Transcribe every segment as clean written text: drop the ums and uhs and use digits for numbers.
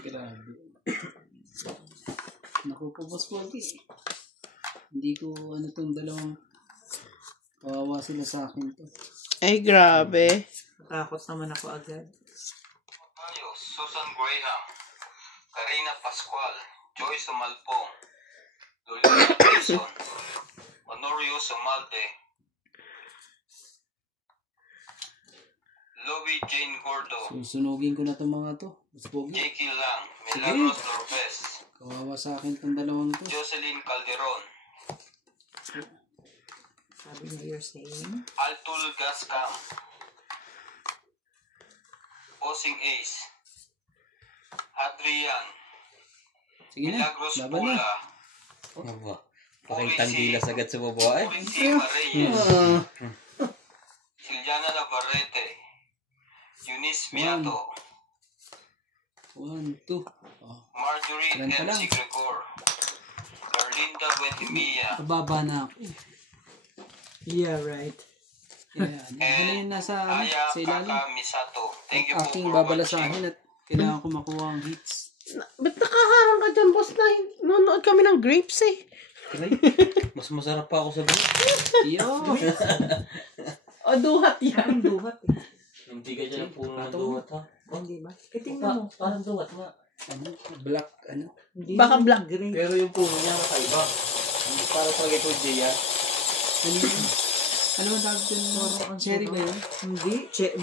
Grabe. Naku po, Boss Pogi. Hindi ko tong dalawang kawawa sila sa akin to. Ay, grabe. Natakot naman ako agad. Susan Graham, Karina Pascual, Joyce Sumalpong, Lolita Wilson, Honorio Sumalte, Louie Jane Gordo, Susunugin ko na itong mga to. Boss Pogi. J.K. Lang, Milagros Lorbes, Kawawa sa akin itong dalawang to. Jocelyn Calderon, Sabi niya you're saying? Altul Gascam, Osing Ace, Adrian, Sige na, Milagros laban na. Pula, Pakitang gilas agad sa babae. Purisima Reyes, Siliana Navarrete, Eunice Miato, 1, 2. Oh, Marjorie Ilan pa lang? MC Gregor, Carlinda Buentimilla, mababa na ako. Yeah, right. Kaya, ano yung nasa Aya sa ilalim? Kaka Misato. Thank you po Aking for babalasahin at kailangan ko makuha ang hits. Ba't nakaharang ka dyan, boss na? Nunood kami ng grapes eh. Mas masarap pa ako sa buhay. Yo! O, duhat yan. Parang duhat eh. Hindi ka dyan puno ng duwat ha. Hindi ba? Eh, tingnan mo. Parang duwat nga. Black, Hindi Baka mo black. green. Pero yung puno niya nakaiba. Hindi parang pag ito Jaya. ano yun? Ano ang tawag dyan? Cherry ba yun? Hindi.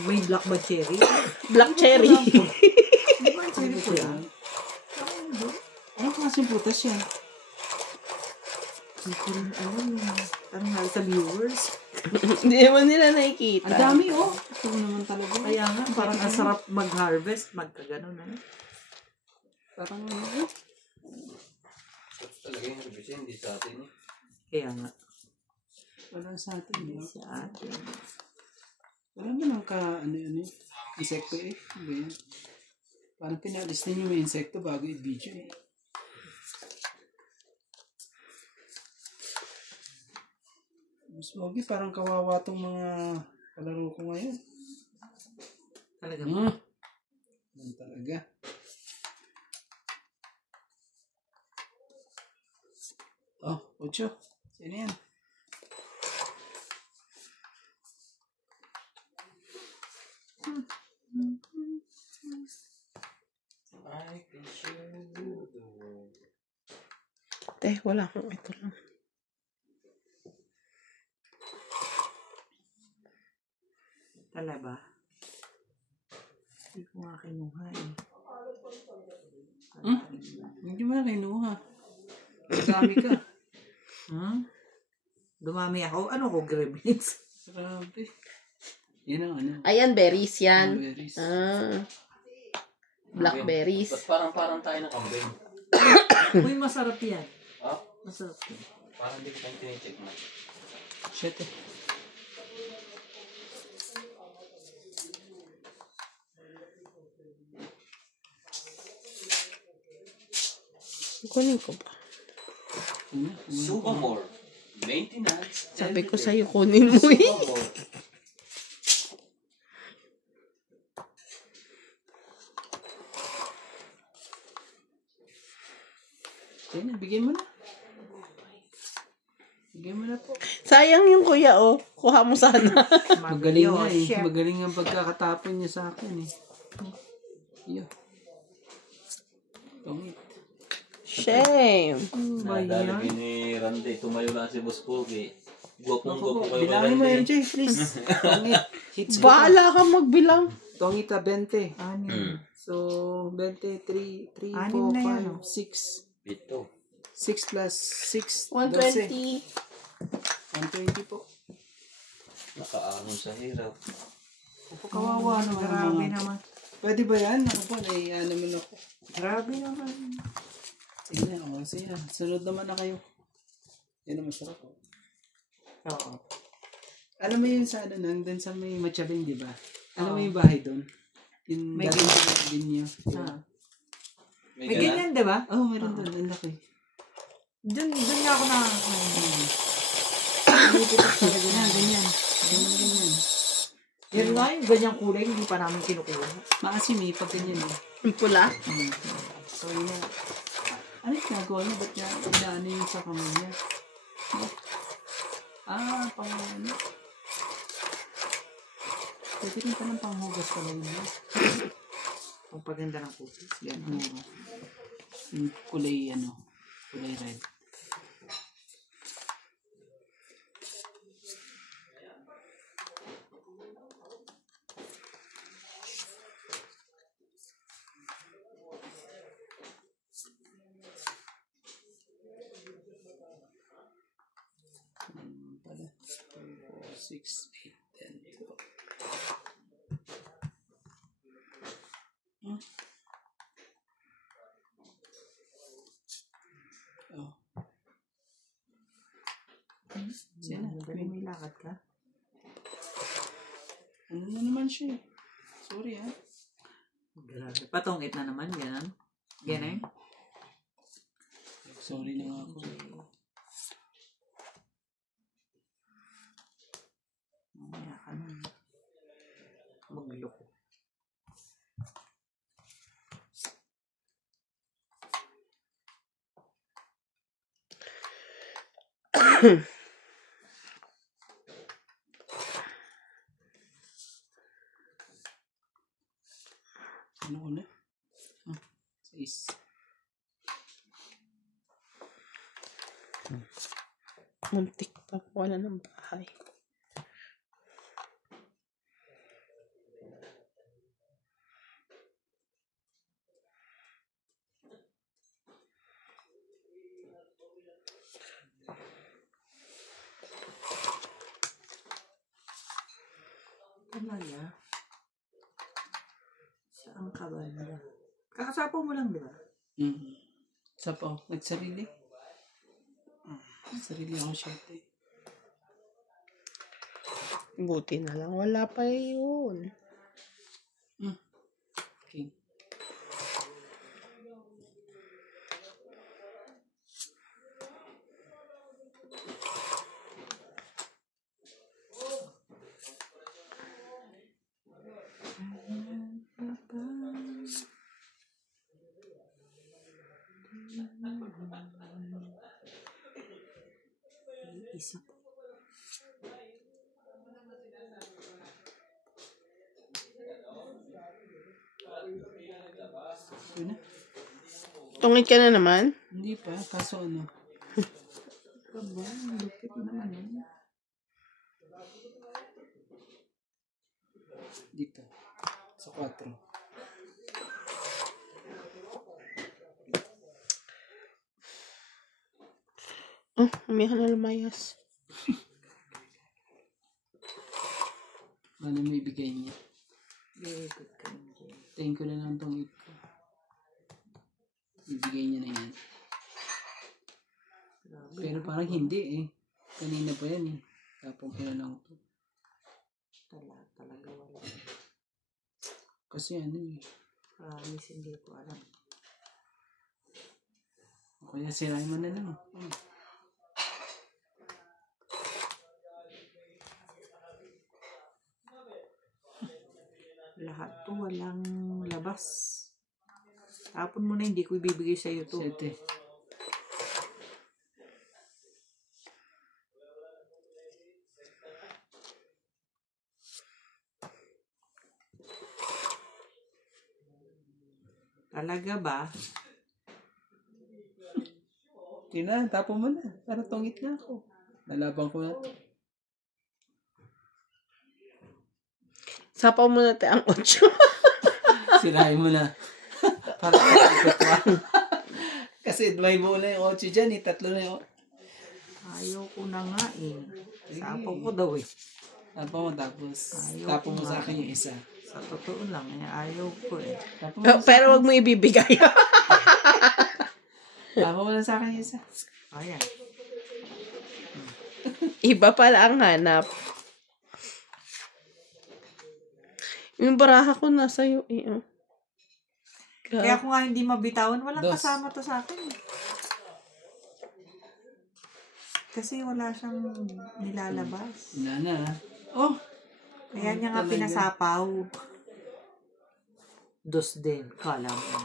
May black ba cherry? Black cherry. Hindi ba ang cherry po yan? Ano klaseng prutas yan? Hindi ko rin alam. Tanong nga sa viewers. Hindi naman nila nakikita. Ang dami oh! Ito ko naman talaga. Kaya nga, parang ang sarap mag-harvest. Magkaganon na. Parang Talaga yung rubis hindi sa atin eh. Kaya nga. wala sa atin. No? Sa atin. Wala mo lang insekto eh. Ano ba yan? Parang pinalis ninyo may insekto bago i-video eh. Mas Mogi, parang kawawa tong mga kalaro ko ngayon. Talaga ba? Yan talaga. Oh, Ocho. Sino yan? I can show you the world. Wala akong ito lang. Talaga ba? Hindi ko nga kinuha eh. Hindi mo na kinuha. Dami ka. Dumami ako. Ano ko, gremlins? Grabe. Yan ang Ayan, berries yan. berries. Blackberries. Ba't parang tayo ng kambing? Uy, masarap yan. Ha? Masarap yan. Parang hindi ko pa tinicheck na. Shit eh. Kunin ko ba? Supermore. Maintenance. Sabi ko sa'yo, kunin mo eh. Supermore. Yan, bigyan mo na. Bigyan mo na po. Sayang yung kuya, oh. Kuha mo sana. Magaling nga eh. Chef. Magaling ang pagkakatapon niya sa akin eh. Iyo. Tungit. Shame. Nadalagin ni Randy. Tumayo lang si Boss Pogi. Gwapong-gwapo kayo. Bilangin mo MJ, please. Tungit. Hits ko pa. Bahala ka magbilang. Tungit 20. Anim. So, 20, 3, 4, Anim na yan, 5, 6. Ito. 6 plus 6, 120. 120 po. Nakaangon sa hirap. Kawawa naman. Grabe naman. Pwede ba yan? Ako po, naiya naman ako. Grabe naman. Sige na, ako. Sige na. Sunod naman na kayo. Yan ang masarap po. Oo. Alam mo yun sa nandun sa may Machabeng, di ba? Alam mo yung bahay doon? Yung May dating din niyo. May ganyan, di ba? Oo, meron doon. Ang laki. Doon nga ako nakakain. Ganyan, ganyan. Ganyan. Yun nga yung ganyang kulay, hindi pa namin kinukuha. Maasim eh, pag ganyan eh. Yung pula. So, yan. Ano yung ginagawa niya? Ba't niya inaano yung sa kamay niya? Pang ano? Pwede rin palang panghugas pala yun. Ang paganda ng kutis. Yan. Yung kulay, kulay red. Pala. 2, 4, 6, 8, 10, 12. Oh. Sina? May lakad ka? Ano na naman siya eh. Sorry ah. Grabe. Patungit na naman, yan. Yan eh. Sorry na nga ako. Mamaya ka na. Magloko. Ano ko na? 6. Muntik pa. Wala ng bahay. Talaga? Saan ka ba nila? Kakasapaw mo lang, di ba? Sa pa, nagsarili. Sarili ako shot eh. Buti na lang. Wala pa yun. Okay. Isip. Yun na. Tungit ka na naman? Hindi pa, kaso ano. Aba, lupit naman yun. Dito. Sa 4. Oh, umiyak na lumayas. Ano mo ibigay niya? Ikot ka na dyan. Tingin ko na lang itong 8 ko. Ibigay niya na yan. Grabe. Pero parang hindi eh. Kanina pa yan eh. Tapos ko na lang ito. Talaga wala. Kasi ano eh. Promise, hindi ko alam. O kaya sirain mo na lang. Lahat to walang labas. Tapon mo na, hindi ko ibibigay sa'yo to. 7. Talaga ba? Hindi na, tapon mo na. Para tungit na ako. Nalaban ko na ito. Sapaw mo na tayo ang 8. Sirain mo na. Para ikot mo. Kasi may bola yung 8 dyan eh. 3 na yung... Ayaw ko na nga eh. Sapaw ko daw eh. Tapon mo tapos. Ayaw Tapon mo ko sa nga akin yung isa. Sa totoo lang, ayaw ko eh. Tapon mo sa Pero wag mo ibibigay. Tapon mo na sa akin yung isa. Ayan. Iba pala ang hanap. Yung baraha ko nasa iyo eh. Oh. Kaya kung nga hindi mabitawan, walang 2. kasama to sa akin eh. Kasi wala siyang nilalabas. Wala na. Oh! Kaya niya nga Talaga. pinasapaw. Dos din. Kala mo.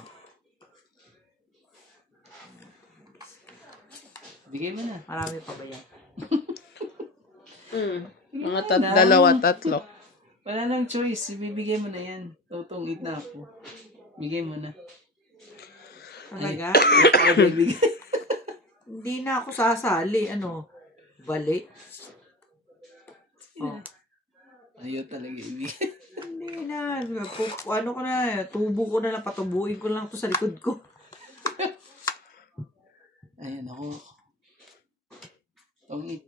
Bigay mo na. Marami pa ba yan? Mga dalawa, tatlo. Wala nang choice. Ibibigay mo na yan. Totong eat na ako. Bigay mo na. Talaga? Ako bibigay. Hindi na ako sasali. Ano? Bali. Oh. Ayaw talaga ibigay. Hindi na. Ano ko na. Tubo ko na lang. Patubuin ko lang to sa likod ko. Ayan ako. Tong eat.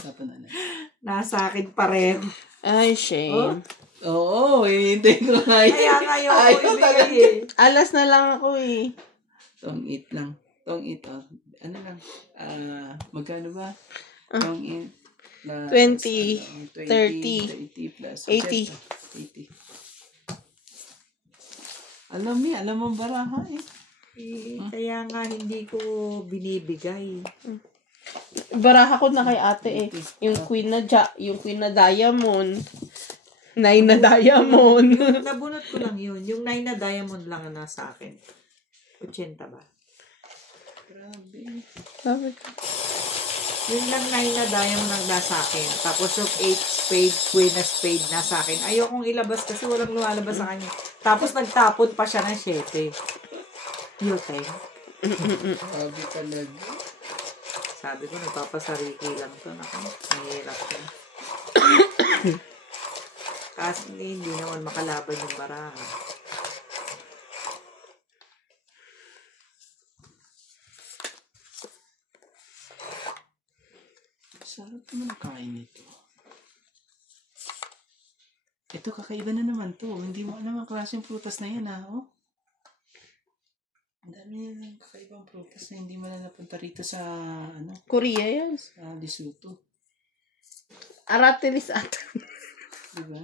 Tapos na. Nasa akin pa rin. Ay, shame. Oo, hihintay ko nga yun. Kaya nga yung Ayaw ibigay talaga. eh. Alas na lang ako eh. Tong eat lang. Tong eat. Ano lang. Magkano ba? Tong eat. 20, 30, 30 plus 80. 80. Alam mo baraha eh. Kaya nga hindi ko binibigay. Baraha ko na kay ate eh. Yung queen na diamond. Nine na diamond. Nabunot ko lang yun. Yung 9 na diamond lang ang nasa akin. 80 ba? Grabe. Sabi ko. Yung lang 9 na diamond ang nasa akin. Tapos yung 8 spade, queen na spade nasa akin. Ayokong ilabas kasi walang lumalabas sa kanya. Tapos nagtapon pa siya ng 7. Yuteng. Grabe talaga. Sabi ko, nagpapasariki lang to. Naku, mahirap siya. Kasi hindi naman makalaban yung baraha. Sarap naman ang kain nito. Ito, kakaiba na naman to. Hindi mo alam ang klaseng prutas na yan, ha? Oh. Ang dami na kakaibang prutas na hindi mo na napunta rito sa, Korea yan. sa Lesotho. Aratilis ata. Diba?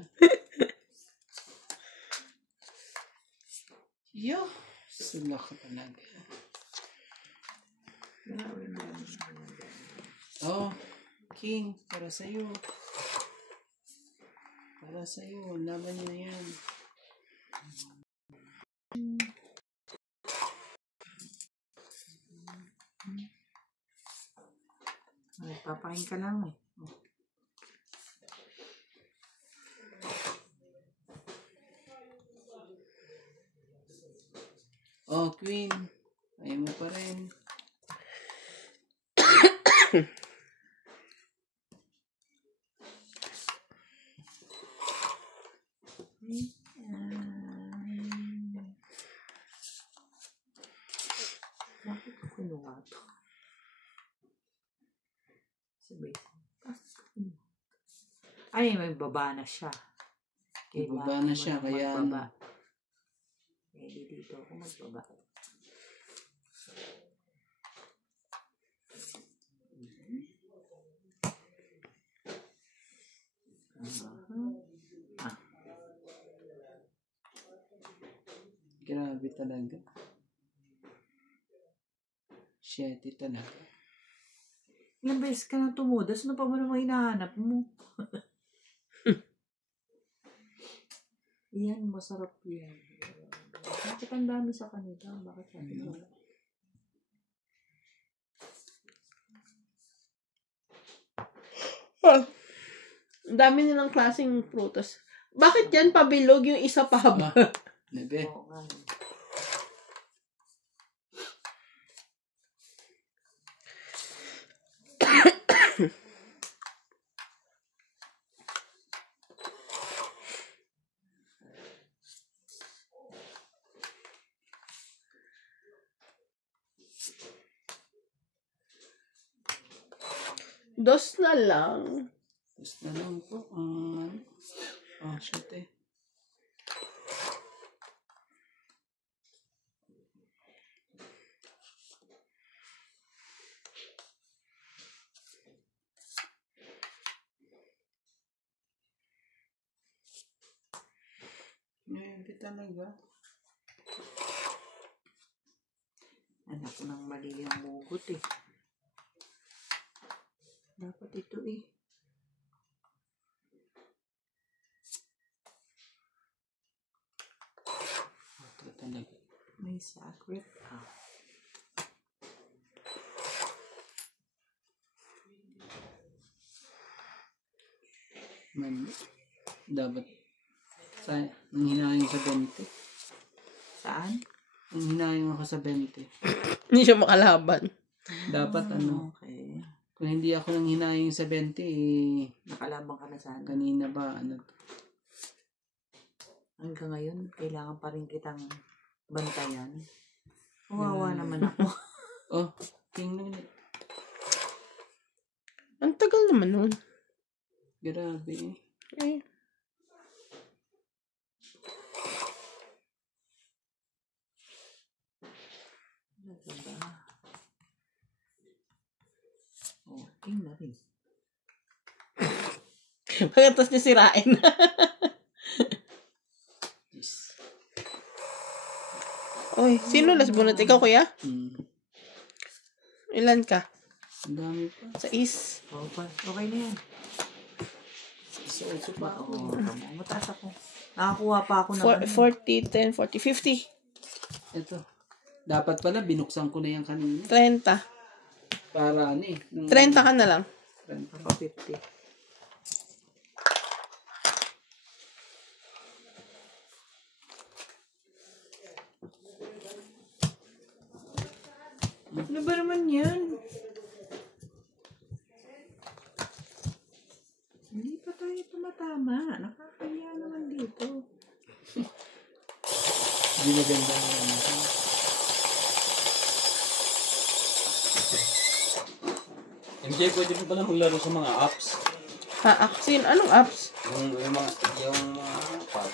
Yo! Sula ka talaga. Oh, King, para sa'yo. Para sa'yo, laban niyo na yan. Nagpapakin ka lang eh. Oh, Queen. Ayaw mo pa rin. Bakit ko kinuha to? Sabi. Ay, may baba na siya. Magbaba na siya, kaya magbaba. Eh, dito ako magbaba. Grabe talaga. Shit, talaga. Ilang beses ka na tumudas, ano pa ba naman hinahanap mo? Yan, masarap yan. Bakit ang dami sa kanila? Bakit sa atin wala? Ang dami nilang klaseng prutas. Bakit yan pabilog yung isa pa haba? Nebe. Oo nga. Dos na lang. Gusto na lang po. Shit eh. Hindi talaga. Anak ko ng mali yung mugot eh. Dapat ito eh. Ito talaga. May sacred. Man, dapat nang hinayang sa 20. Saan? Nang hinayang ako sa 20. Hindi siya makalaban. Dapat Okay. kung hindi ako nang hinayang sa 20, Nakalaban ka na sana. kanina ba, Hanggang ngayon, kailangan pa rin kitang bantayan. Kawawa naman ako. oh, king na ulit. Ang tagal naman nun. Grabe. Eh. Okay na rin. Pagkatas niya sirain. Yes. Oy, sino last bunot? Ikaw, kuya? Ilan ka? Ang dami pa. Sa is. Okay na yan. Isa-8 pa ako. Oo, mataas ako. Nakakuha pa ako ng 40, 10, 40, 50, Ito. Dapat pala, binuksan ko na yan kanina. 30. Para 30 ka na lang. 30. Ako 50. Ano ba naman yan? Hindi pa tayo tumatama. Nakakaya naman dito. Hindi maganda na yan. MJ, pwede mo pala maglaro sa mga apps. Anong apps? Yung mga pad.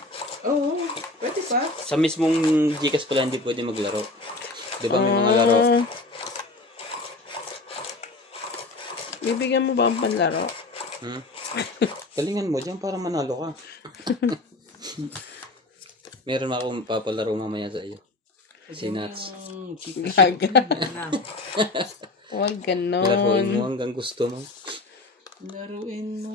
Oo, pwede pa. Sa mismong Gcash pala hindi pwede maglaro. Di ba may mga laro? Bibigyan mo ba ang panlaro? Galingan mo dyan para manalo ka. Meron akong papalaro mamaya sa iyo. Si Nats. Gaga. Huwag Laruin ganon. mo hanggang gusto mo. Laruin mo.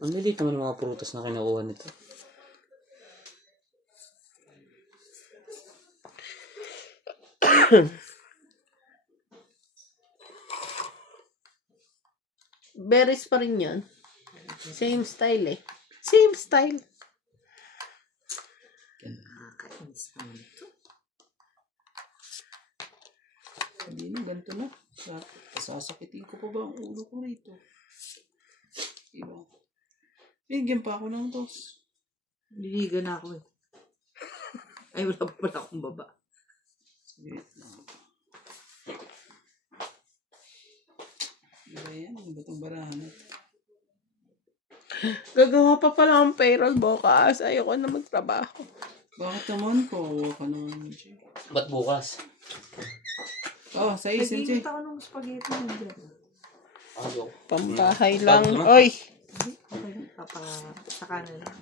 Ang lilit naman ng mga prutas na kinukuha nito. Berries pa rin yun. Same style eh. Same style. Nakakainis naman ito. Hindi na, ganito na. Sasakitin ko pa ba ang ulo ko rito? Diba? Bigyan pa ako ng tos. Liliga na ako eh. Ay, wala pa pala akong baba. Sige. Diba yan? Ano ba itong barahan? Gagawa pa pala ang payroll bukas. Ayoko na magtrabaho. Bakit naman po? Ka naman, Jay. Ba't bukas? Oh, sa isin, Jay. Nag-iinit ako ng spaghetti nandiyan. Ayaw. Pambahay lang. Tapos naman. Oy! Okay, sa kanan lang.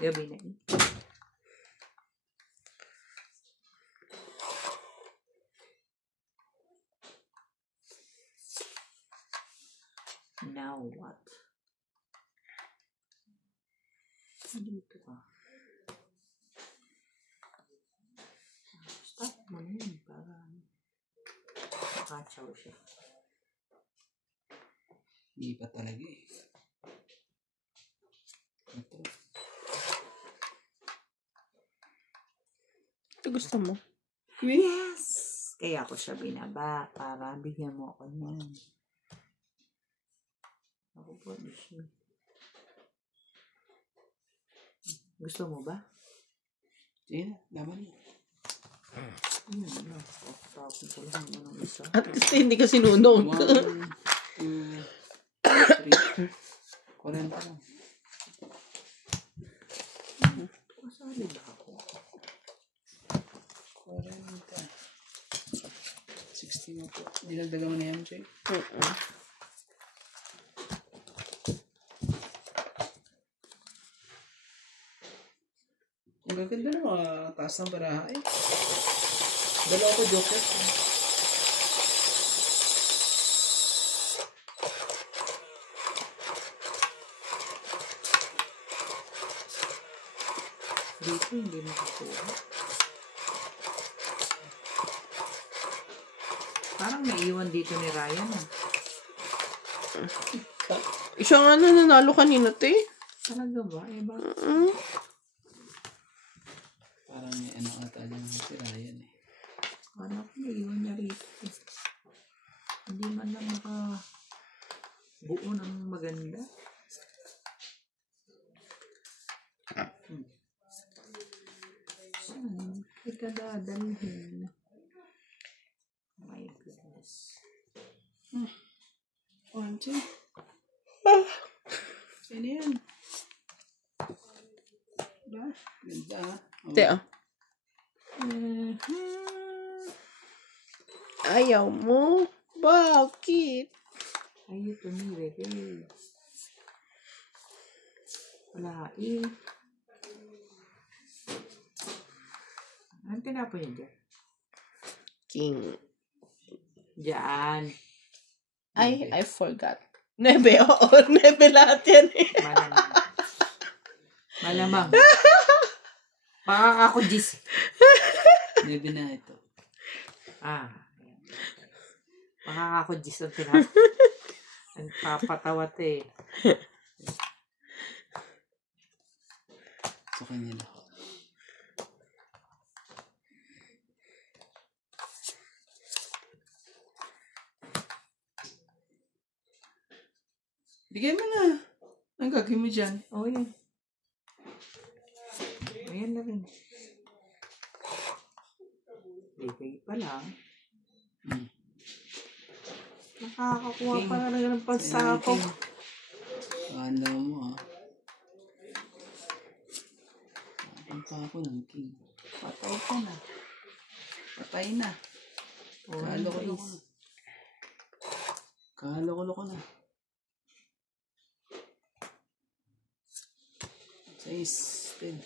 Gabi na eh. Now what? Dito ka. Stop mo na yun para makatsaw siya. Hindi pa talaga eh. Ito. Ito gusto mo? Yes! Kaya ako siya binaba para bigyan mo ako niyan. Ako po, siya. Gusto mo ba? Sige na, laban na. Ano? Tapos ko lang ng isa. At least hindi ka sinunog. 1, 2, 3. 40 lang. Masali ba ako? 40. 60 mo po. Dinagdagan mo na yan, Jay. Ang gaganda na mga taas ng baraha eh. Dalawa ko joker. Dito, hindi nakukuha. Parang naiwan dito ni Ryan, ah. Siya nga na nanalo kanina, te. Talaga ba? Eh, ba? Parang may ano ata dyan si Ryan eh. Parang ako naiwan niya rito. Hindi man lang buo ng maganda. Saan kita dadalhin? My goodness. OMG. Ano yan? Diba? Ganda ah. Oh. Te, Ayaw mo? Bakit? Ayaw tumiri. Wala eh. Anong tinapo niya dyan? King. Diyan. I forgot. Nebe, oo. Nebe lahat yan eh. Malamang. Malamang. Pakakakudis. Maybe na ito. Pakakakudis ang tinapo. Ang papatawat eh. Sa kanya lahat. Bigay mo na. Ang gagawin mo dyan? Oo, yan. Ayan na rin. Bigay pa lang. Nakakakuha pa na lang ng pansako. Paano mo ah. Ang pa ako ng king. Patay ka na. Patay na. Kahalo-kulo ko na. Kahalo-kulo ko na. 6, 10.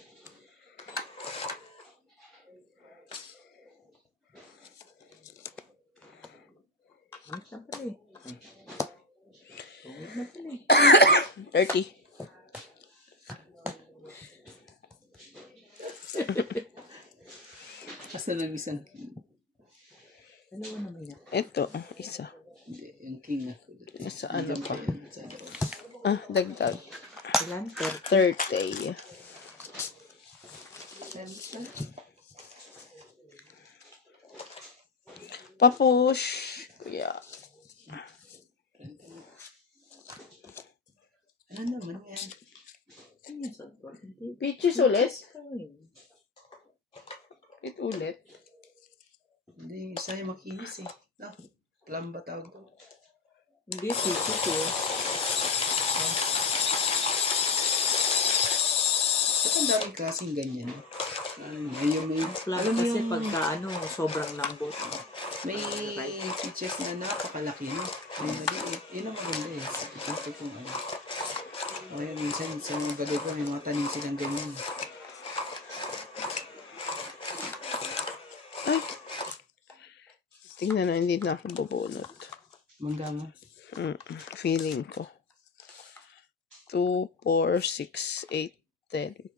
Wait na pala eh. Wait na pala eh. 30. Kasi nag-isang king. Dalawa naman yan. Ito, isa. Hindi, yung king na. Sa ano pa? Sa loob. Dagdag. Ilan? 30. Papush. Kuya. Ano naman yan? Ano yung sadbol? Peaches ulit? It ulit. Hindi, isa yung makinis eh. No? Plum ba tawag doon? Hindi, sisip eh. Ba't ang daming klaseng ganyan? Ngayon may... Plan Alam mo kasi yung- pagka sobrang lambot. May peaches na napakalaki, no? May maliit. Yun ang maganda eh. Ito kung ano. O kaya minsan sa mga gabi ko, may mga tanim silang ganyan. Ay. Tingnan na, hindi na ako bubunot. Mangga mo. Feeling ko. 2, 4, 6, 8, 10,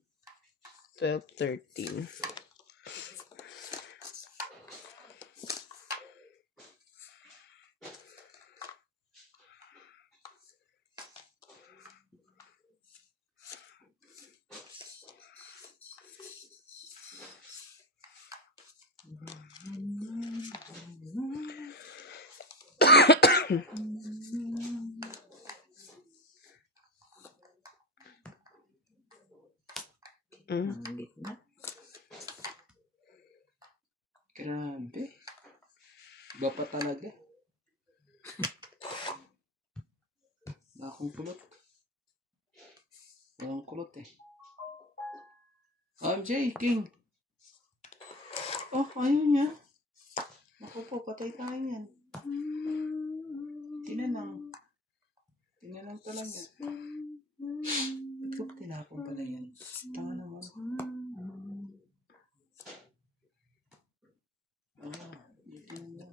12, 13. Ang gitna. Grabe. Iba pa talaga. Wala akong kulot. Walang kulot eh. OMG, King. Oh, ayun niya. Naku po, patay tayo yan. Tinanang. Tinanang talaga. Ito, tinapon pala yan. Tanga naman. Hindi tinanang.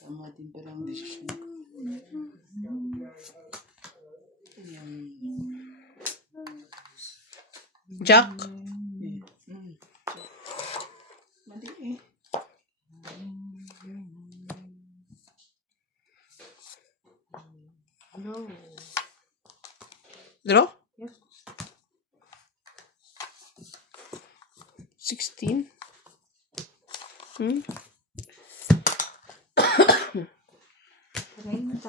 Tama din pala ang desisyon ko. Yan. Jack. Eh, 16? Hmm? 30.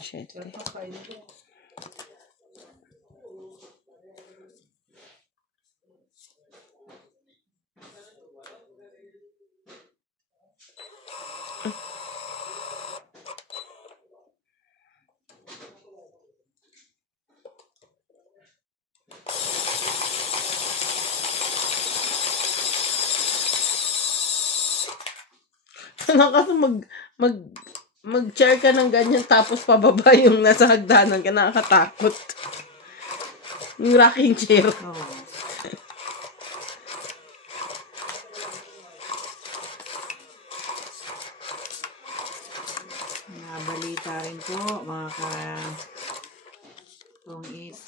Shit. Kakain ko. Kasi mag-chair ka ng ganyan tapos pababa yung nasa hagdanan ka, nakakatakot. Yung rocking chair. Oo. Nabalita rin po, mga ka-tongit.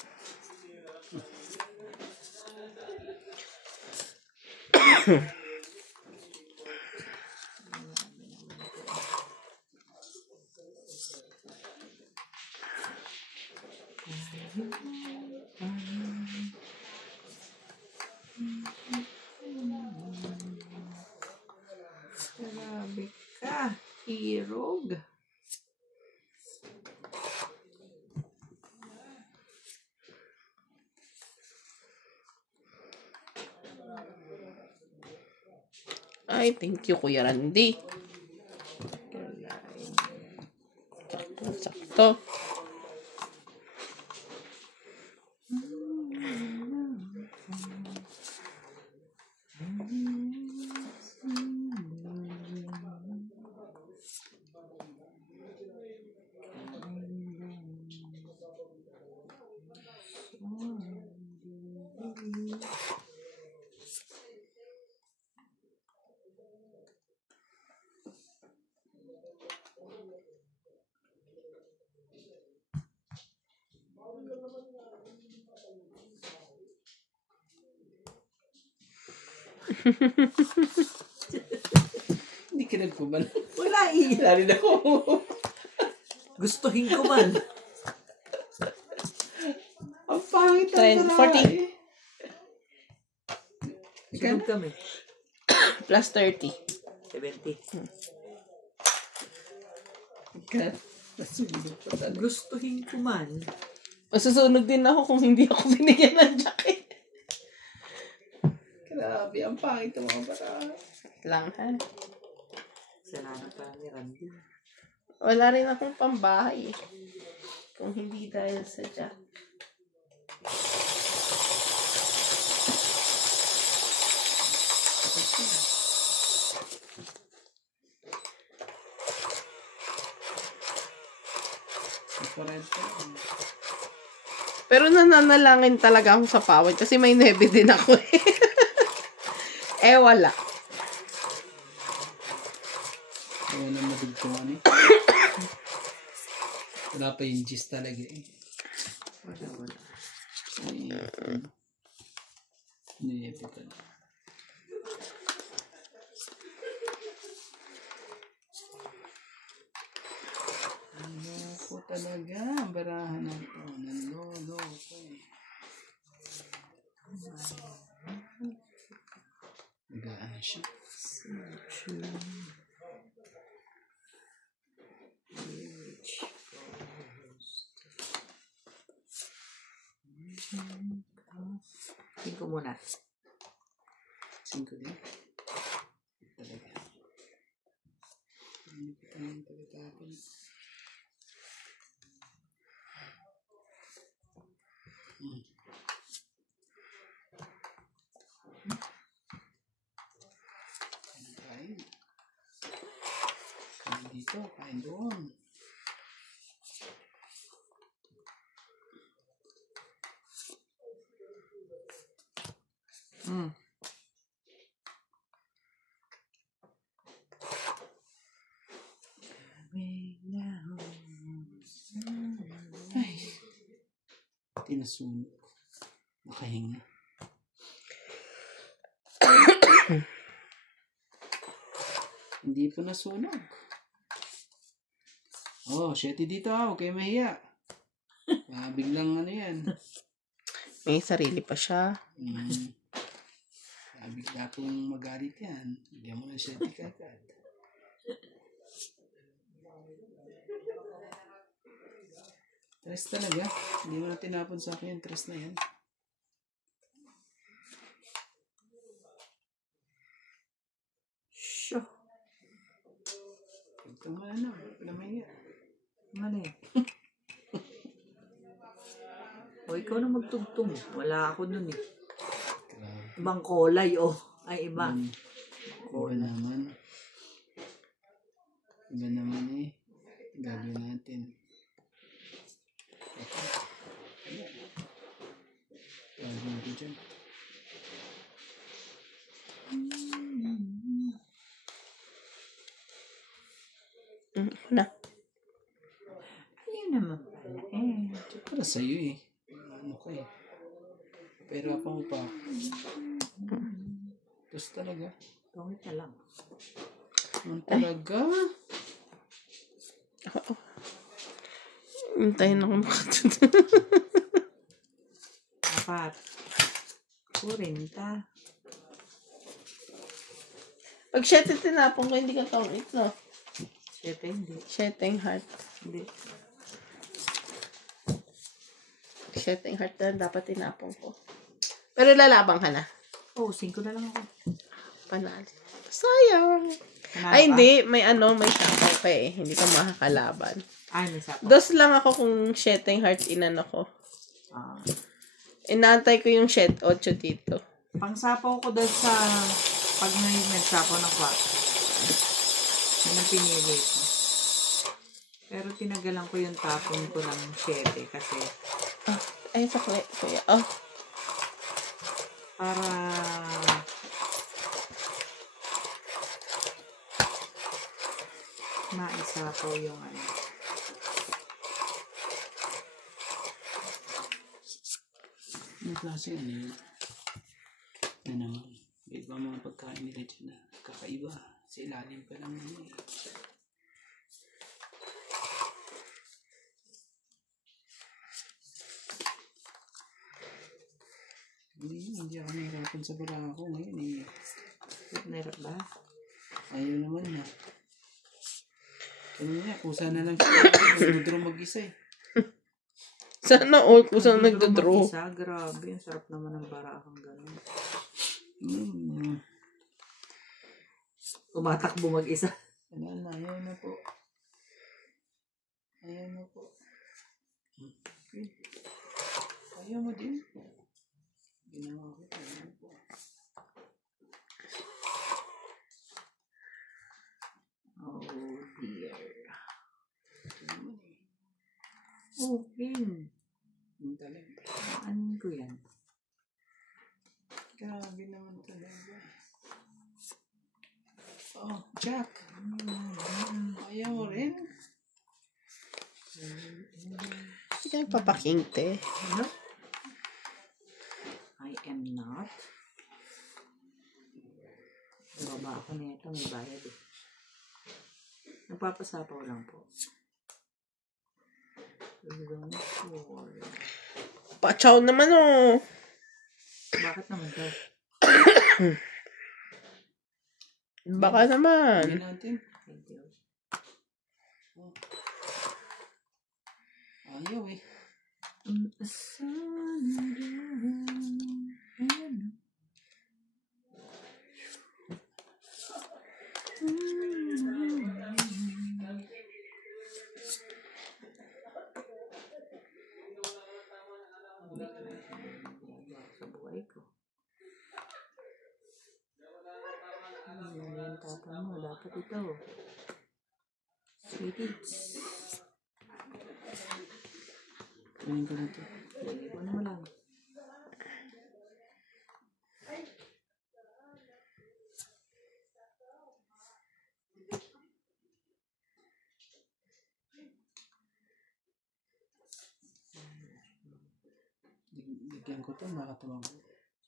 Grabe ka, hirog. Ay, thank you, Kuya Randy. Sakto. Hindi ka nagkuman. Wala eh. Lari na ko. Gustuhin ko man. Ang pangit ang 40. babae. Sunod kami. Plus 30. 70. Nasunog pa talaga. Gustuhin ko man. Masusunog din ako kung hindi ako binigyan ng jacket. Grabe, ang pangit ang mga babae. Lang, ha? Salamat pa ni Randy. Wala rin akong pambahay eh. Kung hindi dahil sa jack. Pero nananalangin talaga ako sa pawad kasi may nebe din ako eh. Eh, wala. Wala na madugtungan eh. Wala pa yung gist talaga eh. Wala. Niyepe talaga. Loko talaga. Ang barahan na ito. Nanlolo ko eh. Nagaan siya. Tingin ko muna. 5 din. Talaga. Hindi ko tanong pagkatapon. Kain. Kain dito, kain doon. Ay. Tinasunog. Nakahinga. Hindi pa nasunog. Oh, 7 dito ha. Huwag kayo mahiya. Biglang ano yan. May sarili pa siya. Bigla pong magalit yan. Bigyan mo na siya tikagad. Tres talaga. Hindi mo na tinapon sa akin yung tres na yan. Sure. Ito mo na. Lamaya. Mali. O, ikaw na magtugtong. Wala ako nun eh. Ibang kulay, oh. Ay, iba. Iba naman. Iba naman eh. Gagawin natin. Gagawin ko dyan. Na. Ayun naman pala eh. Ito para sa'yo eh. Ano ko eh. Pero apa mo pa. Tapos talaga. Tungit na lang. Ano talaga? Hintayin ako makatun. 4. 40. Pag 7 tinapon ko, hindi ka taong 8, no? 7, hindi. 7 heart. Hindi. 7 heart na dapat tinapon ko. Pero lalabang ka na. Oh, 5 na lang ako. Panalo. Sayang. Panalo Ay, ka? hindi. May may sapaw ka eh. Hindi ka makakalaban. Ay, may sapaw. 2 lang ako kung 7 heart inano ko. Ah. Inaantay ko yung 8 dito. Pangsapaw ko dahil sa pag nagsapaw ng 4. Yun ang pinili ko. Pero tinagalan ko yung tapon ko ng 7 kasi Ay, sa kuya. Oh. para maisapaw yung ano. Ano klase ano yun? Yan naman. Iba mga pagkain nila dyan na kakaiba. Sa ilalim pa lang yun eh. Hindi ako nahirapan sa barako ngayon eh. Meron ba? Ayaw naman na. Kanina, kusa na lang siya. Nagdodraw mag-isa eh. Sana all kung saan nagdodraw. Mag-isa, grabe. Ang sarap naman ng barakang gano'n. Tumatakbo mag-isa. Wala na, ayaw na po. Ayaw na po. Okay. Ayaw mo din. Ginawa ko, ayaw na po. Oh dear. Ito naman eh. Oh, Pin. Yung talaga. Anin ko yan? Grabe naman talaga. Oh, Jack. Ayaw mo rin? Hindi ka nagpapakinte. Ano? I am not. Baba ako na ito. May bayad eh. Nagpapasapaw lang po. 4. Pachaw naman oh. Bakit naman ka? Baka naman. Tingnan natin. Thank you. Ayaw eh. Sa buhay ko. Ano yung tapon mo? Dapat ito. Sweeties. Tingnan ko na ito. Ano mo lang? Bigyan ko ito, makatawag ko.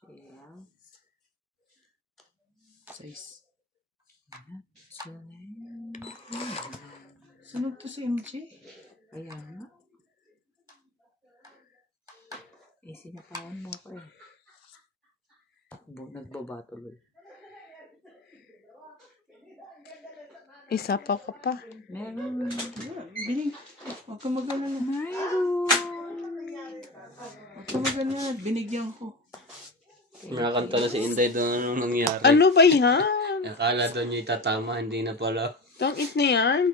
Sige lang. Size. Sunog. Sunog to si MJ. Kaya nga. Sinapawan mo ako eh. Nagbabatol eh. Isa pa ka pa. Meron. Binig. Huwag ka mag-alala. Mayroon. Huwag ka mag-alala. Binigyan ko. Nakakanta na si Inday doon anong nangyari. Ano ba yan? Akala doon niya itatama, hindi na pala. Itong it na yan.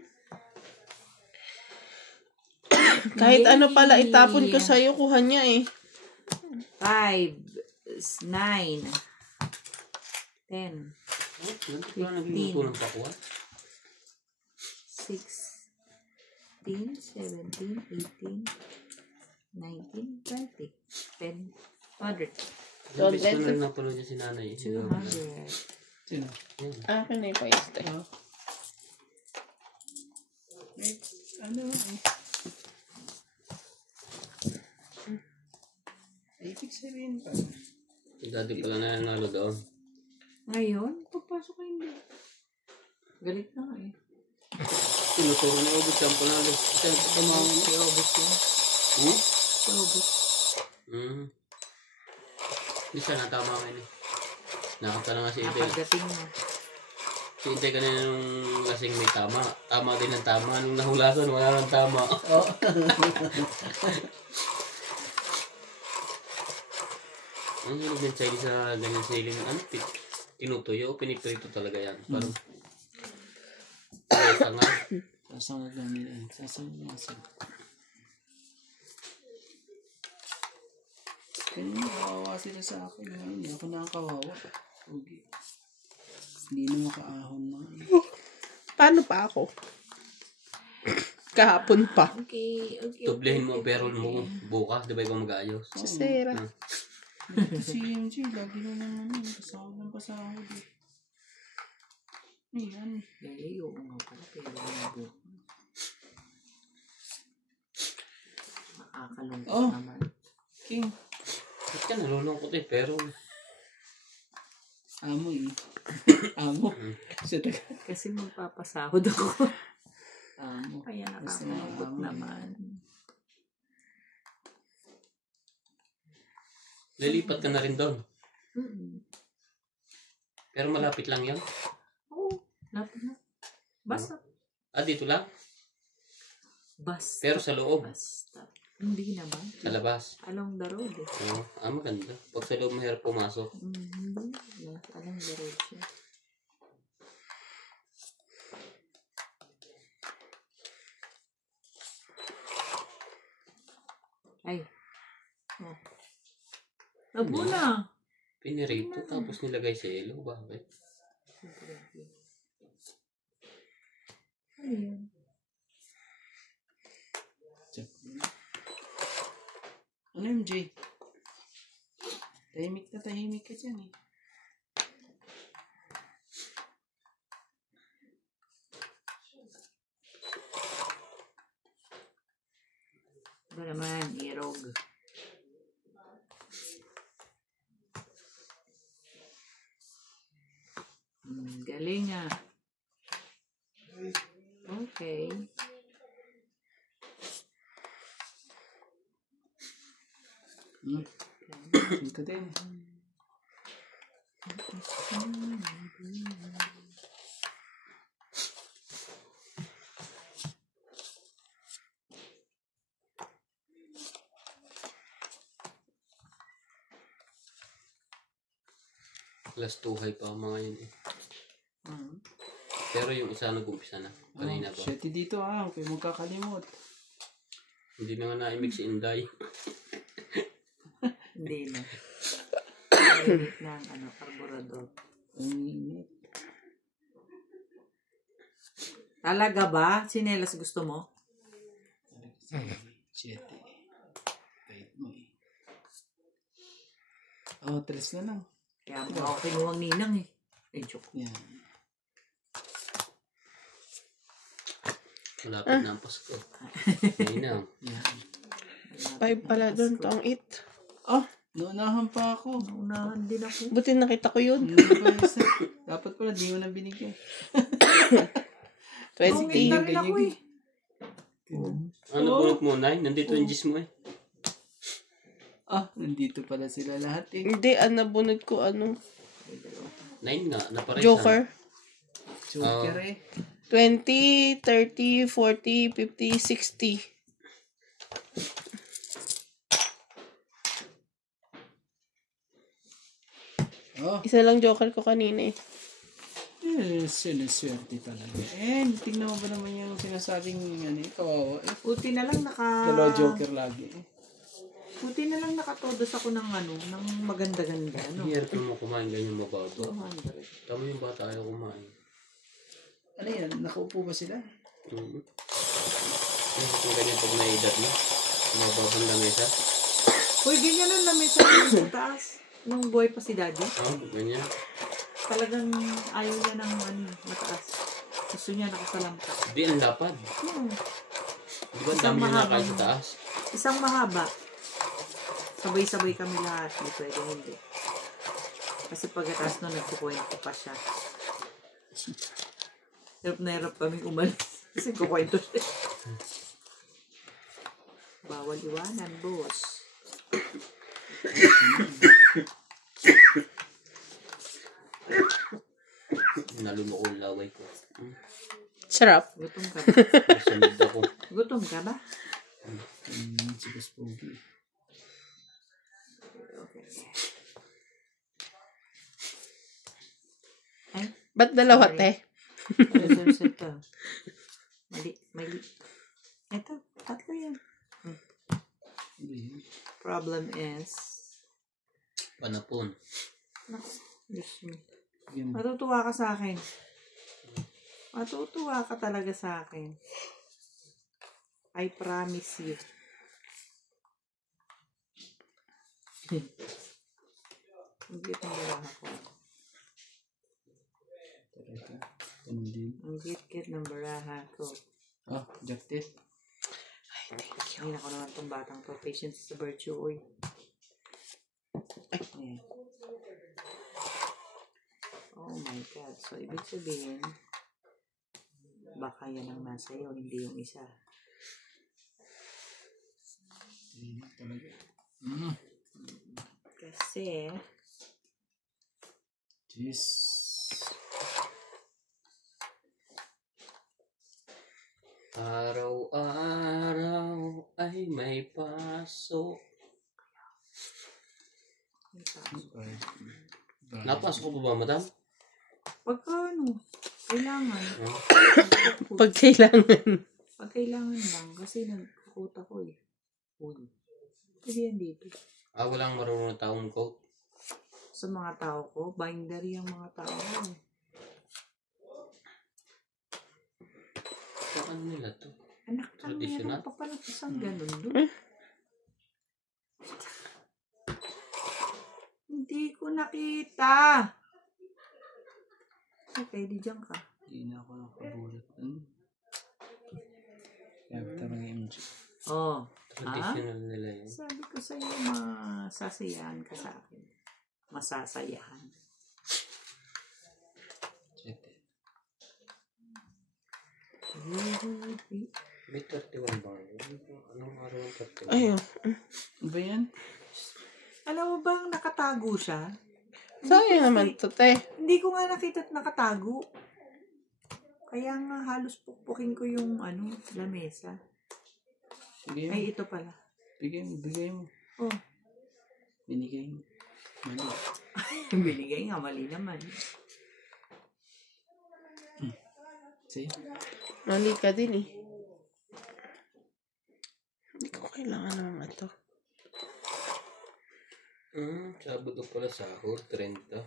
Kahit ano pala itapon ko sa'yo, kuha niya eh. 5, 9, 10, Wala nagluto ng pakwa. 16, 17, 18, 19, 20, 10, 100, Ilang beses ko na rin napanood niya si nanay. 200. Sino? Akin na yung paiste. Ano eh. Ibig sabihin pa. Si daddy pala nanalo doon. Ngayon, pagpasok ko hindi. Galit na nga eh. Tinuturo ni August yung panalo. Kasi ang pagkamahal. Si August yun. Si August. Hindi siya natama ngayon eh. Nakanta na nga si Inday. Napagdating mo. Si Inday kanina nung lasing may tama. Tama din ang tama. Nung nahulasan, wala nang tama. Ang hilig ng Chinese sa ganyan siling. Ano? Tinutuyo o piniprito talaga yan. Parang sanga. Sasangag lang nila eh. Sasangag. Kanina kawawa sila sa akin. Hindi ako nakakawawa. Okay. Hindi na makaahon na. Paano pa ako? Kahapon pa. Okay. Tublehin mo ang perol mo bukas. Di ba ikaw mag-aayos? Sisira. Ito si MJ. Lagi na naman pasahod ng pasahod eh. Ayan. Eh, oo nga pala. Pero nabo. Makakalungkot naman. King. Ba't ka nalulungkot eh? Pero Amo eh. Amo. Sa taga. Kasi magpapasahod ako. Amo. Kaya Kasi nakakalungkot amo. naman. lilipat ka na rin doon. Pero malapit lang yan. Oo. Lapit na. Basta. Dito lang? Basta. Pero sa loob. Basta. Hindi naman. Sa labas. Along the road eh. Oo. Maganda. Pag sa loob mahirap pumasok. Hindi. Along the road siya. Ay. Oh. Labo na. Pinirito tapos nilagay sa yelo. Bakit? Ano yun? Ano MJ? Tahimik ka dyan eh. Ba naman, irog. Galing ah. Okay. Ito din. Last 2 high pa ang mga yun eh. Pero yung isa nag-umpisa na. Kanina pa. Shit dito Huwag kayo magkakalimot. Hindi na nga na-mix si Inday. Hindi na. Init na ang karburador. Init. Talaga ba? Sinelas gusto mo? Shit Kahit mo eh. 3 na lang. Kaya mo ako kinuwang ninang eh. Joke. Yan. Malapit na ang Pasko. Ngayon na. Yan. 5 pala doon, tong 8. Naunahan pa ako. Naunahan din ako. Buti nakita ko yun. Hindi pa isa. Dapat pala, di mo na binigay. 20. Rin ako eh. Ano bunot mo, Nay? Nandito yung gis mo eh. Nandito pala sila lahat eh. Hindi, nabunod ko 9 nga, naparesan. Joker. Joker eh. 20, 30, 40, 50, 60. Isa lang joker ko kanina eh. Sinuswerte talaga. Tingnan mo ba naman yung sinasabing kawawa eh. Buti na lang Dalawa joker lagi eh. Buti na lang nakatodos ako ng ng maganda-ganda. Hirap mo kumain ganyan mabago. 200. Tama yung bata ayaw kumain. Ano yan? Nakaupo ba sila? Kung ganyan pag may edad na, mababang lamesa. Uy, ganyan ang lamesa sa taas. Nung buhay pa si Daddy. Ganyan. Talagang ayaw niya ng mataas. Gusto niya nakasalampa. Di, ang lapad. Di ba ang dami na nakain sa taas? Isang mahaba. Sabay-sabay kami lahat. Hindi pwede hindi. Kasi pagkatapos nun, nagkukwento pa siya. Hirap na hirap kami umalis. Kasi kukwento siya. Bawal iwanan, boss. Nalunok ang laway ko. Sarap. Gutom ka ba? Sunod ako. Gutom ka ba? Si Boss Pogi. Okay. Ay, Ba't dalawa, sorry. te? Reserve ito. Mali. Ito, tatlo yan. Problem is, Panapon. naku, Diyos me. Yan. Matutuwa ka sa akin. Matutuwa ka talaga sa akin. I promise you. Ang cute ng baraha ko. Ganun din. Ang cute ng baraha ko. Jack test. Ay, nako naman tong batang to. Patience is a virtue, oy. Ayan. Oh my God. So, ibig sabihin, baka yan ang nasa iyo, hindi yung isa. Kasi, Jeez. Araw-araw ay may pasok. Napasok ko ba, madam? pagka kailangan. Pag kailangan. Pag kailangan lang, kasi nagkukot ako eh. Uy. Pwede yan dito. Walang marunong na taong coat. Sa mga tao ko, bindery ang mga tao ko eh. So, ano nila to? Anak ka, Traditional? meron pa pala isang ganun doon. Hindi ko nakita. Okay, di dyan ka. Hindi na ako nakabulat. Character ng MJ. Oh. Traditional nila yun. Sabi ko sa'yo, masasayahan ka sa akin. Masasayahan. Check it. May 31 ba? Anong araw ang 31? Ayun. Ano ba yan? Alam mo bang nakatago siya? Sayang naman to, te. Hindi ko nga nakita at nakatago. Kaya nga halos pukpukin ko yung lamesa. Bigay mo. Ay, ito pala. Bigay mo. Oh. Binigay mo. Mali. Binigay nga, mali naman. Sa'yo. Mali ka din eh. Hindi ko kailangan naman ito. Sabado pala sahur, 30.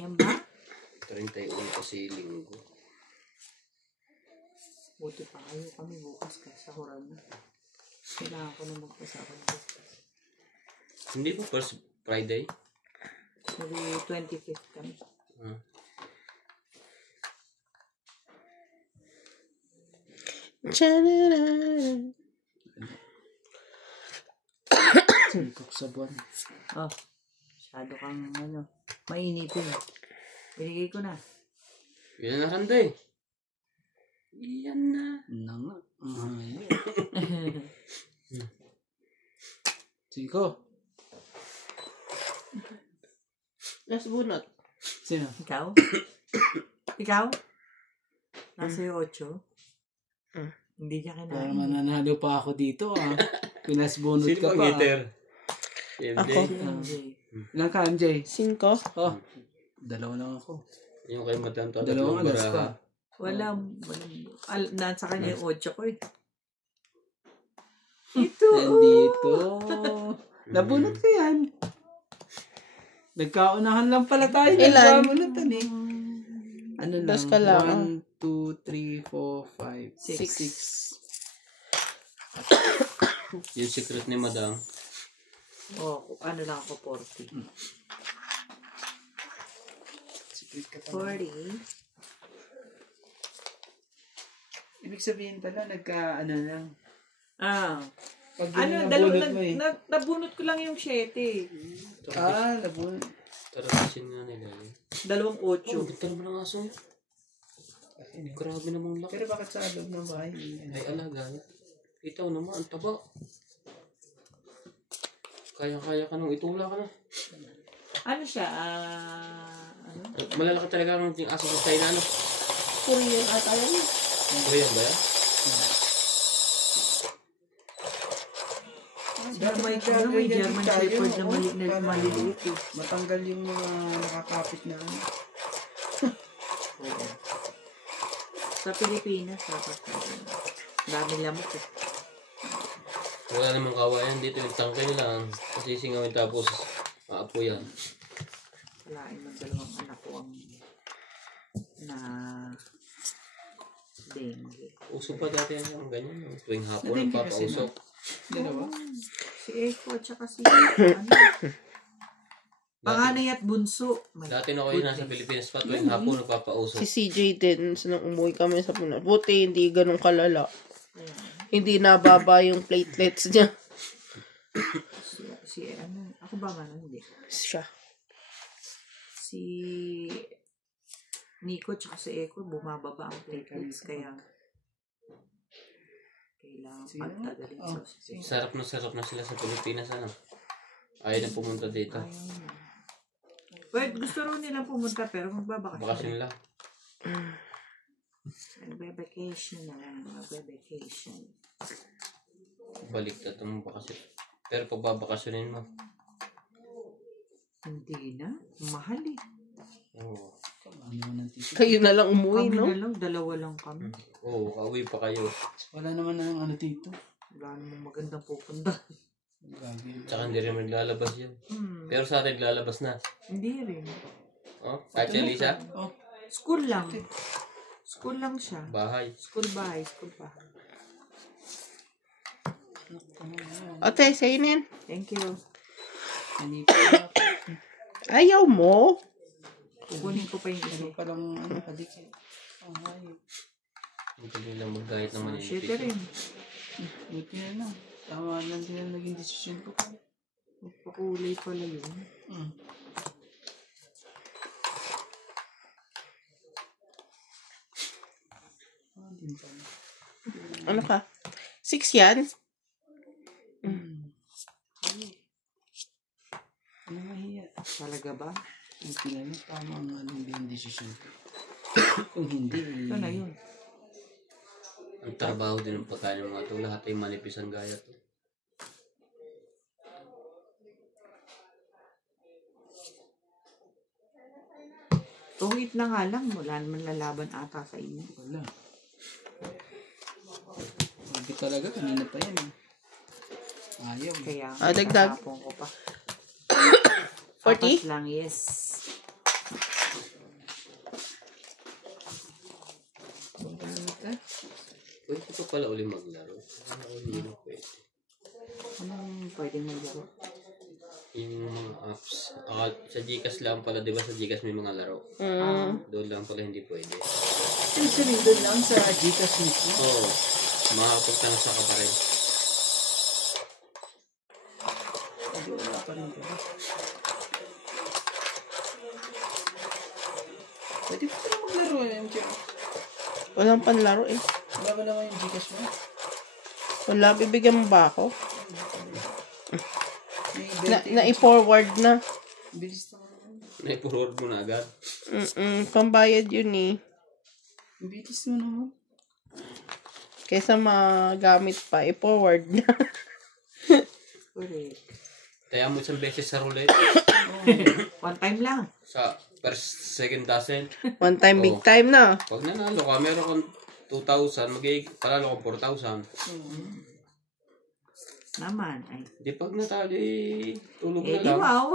Yan ba? 31 kasi linggo. Buti pa kayo kami bukas kasi sahuran na. Kailangan ko na magpasahod bukas. Hindi po first Friday? Maybe 25th kami. Tchanan! Singkok sa buwan. Oh, masyado kang mainipin. Binigay ko na. Yan na Sunday. Yan na. Nanga. Ikaw. Last bunot. Sino? Ikaw? Ikaw? Nasa yung 8? Hindi niya Para kinain. mananalo pa ako dito, ah. Pinasbunot Sino ka bang pa. eater? Ako. MJ. Ilang ka, MJ? 5. Oh, dalawa lang ako. Yung kayo matanto. Dalawang alas pa. Walang nasa kanya yung 8 ko eh. Ito. Nandito. Nabunot ko yan. Nagkaunahan lang pala tayo. Ilan? Nagkabunutan eh. Ano lang? Das ka lang. 1, 2, 3, 4, 5, 6. Yung secret ni Madam. Ano lang ako, 40. Secret ka 40. Ibig sabihin pala, lang. Pag Ano, nabunot mo eh. nabunot ko lang yung 7. Nabunot. Tarasin nga nila. 2 Oh, 8. ganda naman ang aso yun. Grabe namang laki. Pero bakit sa loob ng bahay? Ay, alaga. Ikaw naman, ang taba. Kaya-kaya ka nung itula ka na. Ano siya? Ano? Malalaki talaga ang yung aso sa China, ano? Korean ata yan. Korean ba yan? May German Shepherd na maliliit eh. Matanggal yung mga nakakapit na ano. Sa Pilipinas, dapat dami lamok eh. Wala namang kawayan dito. Yung tangkay lang. Kasi singawin tapos maapo yan. Walain ng 2 anak ko ang na dengue. Uso pa dati yan yung ganyan. Yung tuwing hapon, Nadengge kasi nagpapausok. Dalawa? Si Eko at saka si ano, panganay at bunso. Dati na ako yun nasa Pilipinas pa. Tuwing hapon, nagpapausok. Si CJ din. Nung umuwi kami sa Pinas. Buti hindi ganun kalala. Hindi nababa yung platelets niya. Si ano, ako ba nga hindi. Siya. Si Nico at saka si Eko bumababa ang platelets kaya kailangan pagtagalin sa ospital. Sarap na sila sa Pilipinas, ano? Ayaw na pumunta dito. Ayaw na. Well, gusto rin nilang pumunta pero magbabakasyon. Bakasyon lang. Magbe-vacation na lang. Magbe-vacation. Baliktad ang bakasyon. Pero pag babakasyonin mo, Hindi na. Mahal eh. oo. Ano naman ang tito? Kayo na lang umuwi, Kami no? na lang, 2 lang kami. Oo, kauwi pa kayo. Wala naman ang ano dito. Wala namang magandang pupunta. Gagawin. Tsaka hindi rin maglalabas yun. Pero sa atin, lalabas na. Hindi rin. Oh, kahit si Lisa, Oh, School lang. School lang siya. bahay. School bahay. School bahay. Ate, sa'yo na yan. Thank you. nanipin na ako. Ayaw mo? Kukunin ko pa yung isa. Ano palang ano, kadikit. Ang hayop. Ang galing lang mag-gahit ng Shit maninipis. rin. Buti na lang. Tama lang din ang naging desisyon ko. Magpakulay pala yun. Hmm. Din pala. Ano ka? 6 yan? Ano mahiya? Talaga ba? Buti na lang. Tama ang ano yung desisyon ko. Kung hindi, Ito na yun. Ang trabaho din ng pagkain ng mga ito. Lahat ay manipis ang gaya to. Tungit na nga lang. Wala naman lalaban ata sa inyo. wala. Sabi talaga, kanina pa yan. eh. Ayaw. Kaya dagdag. tatapon ko pa. 40? 4 lang, yes. Pwede pa pala uli maglaro. Ano hindi na pwede. Anong pwedeng maglaro? Yung mga apps. Sa Gcash lang pala, di ba sa Gcash may mga laro? Doon lang pala hindi pwede. Actually, doon lang sa Gcash mismo. Oo. Makakapagtanasa ka pa rin. Hindi, wala pa rin pala. Pwede ko pala maglaro eh, MJ. Walang panlaro eh. Wala ba naman yung Gcash mo? Wala, bibigyan mo ba ako? Na-i-forward na. Bilis na. Na-forward mo na agad. Pambayad yun eh. Bilis mo naman. Kesa magamit pa, i-forward na. Correct. Kaya mo isang beses sa roulette. One time lang. Sa first, second dozen. One time, big Oo. time na. Pag nanalo ka, meron kang 2,000, palalo kang 4,000. Naman. Ay. Di pag natalo, tulog na Eh, di lang. wow.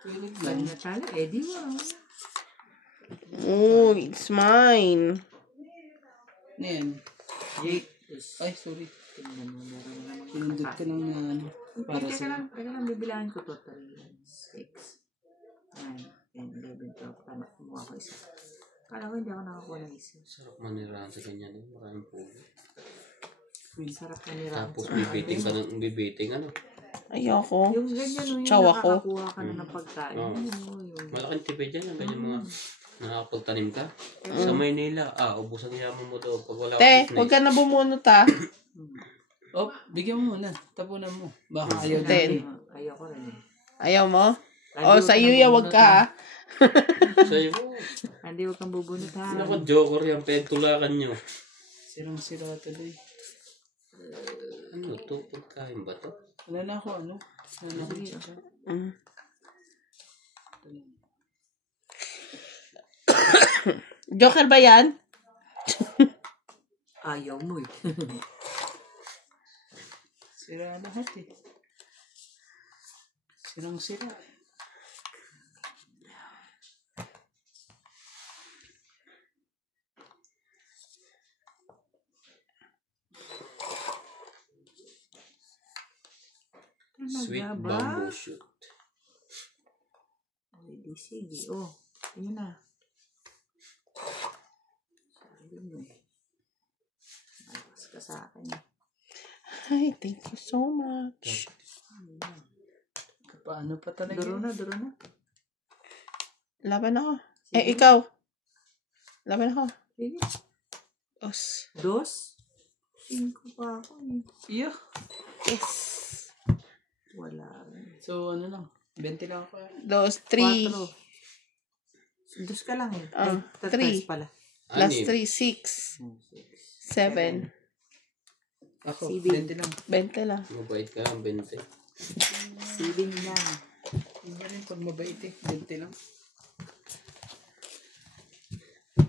Tulog Pag lang. natalo, eh, di wow. Oh, it's mine. Ano yan? Jake. Ay, sorry. Tingnan mo, meron na naman. Pinundot ka ng para Teka sa... lang, bibilangan ko to. 3, 6, 9, 10, 11, 12. Tama, kumuha ko isa. Kala ko hindi ako nakakuha ng isa. Sarap manirahan sa ganyan. Maraming pulo. Sarap na nila. Tapos bibiting ka ng bibiting, ano. Ayoko. Yung ganyan, yung Tsaw ako. nakakakuha ka na ng pagkain. Oo. Yung Malaking tipid yan. Ang ganyan mga nakapagtanim ka. Sa Maynila, ubusan niya mo daw pag wala Te, kang huwag business. ka na bumunot ha. Oh, bigyan mo muna. Tapunan mo. Baka ayaw na. Ten. Ayoko rin. Ayaw mo? Hindi, O, huwag sa ka iyo nang ya, wag bubunot, ka ha. Sa'yo, Hindi, huwag kang bubunot ha. sino ka joker yan? Pagtulakan nyo. Sirang-sira tuloy. Ano to? Pagkain ba to? Wala na ako, ano? Wala na ako. Tsaka. Joker ba yan? Ayaw mo eh. Sira lahat eh. Sirang-sira. Sweet Talaga ba? bamboo shoot. Ay, sige. Oh, yun na. Sabi mo eh. Malakas ka sa akin. Ay, thank you so much. Paano pa talaga? Duro na. Laban ako. Eh, ikaw. Laban ako. Sige. Os. 2, 5 pa ako eh. Iyo. Yes. Wala. So, ano lang. 20 lang ako. 2, 3. 4. 2 ka lang eh. Ah, Ay, 3. 3 pala. Plus Anim. 3, 6. 7. Ako, Sibing. 20 lang. 20 lang. Mabait ka lang, 20. Sibing lang. Iba rin pag mabait eh. 20 lang.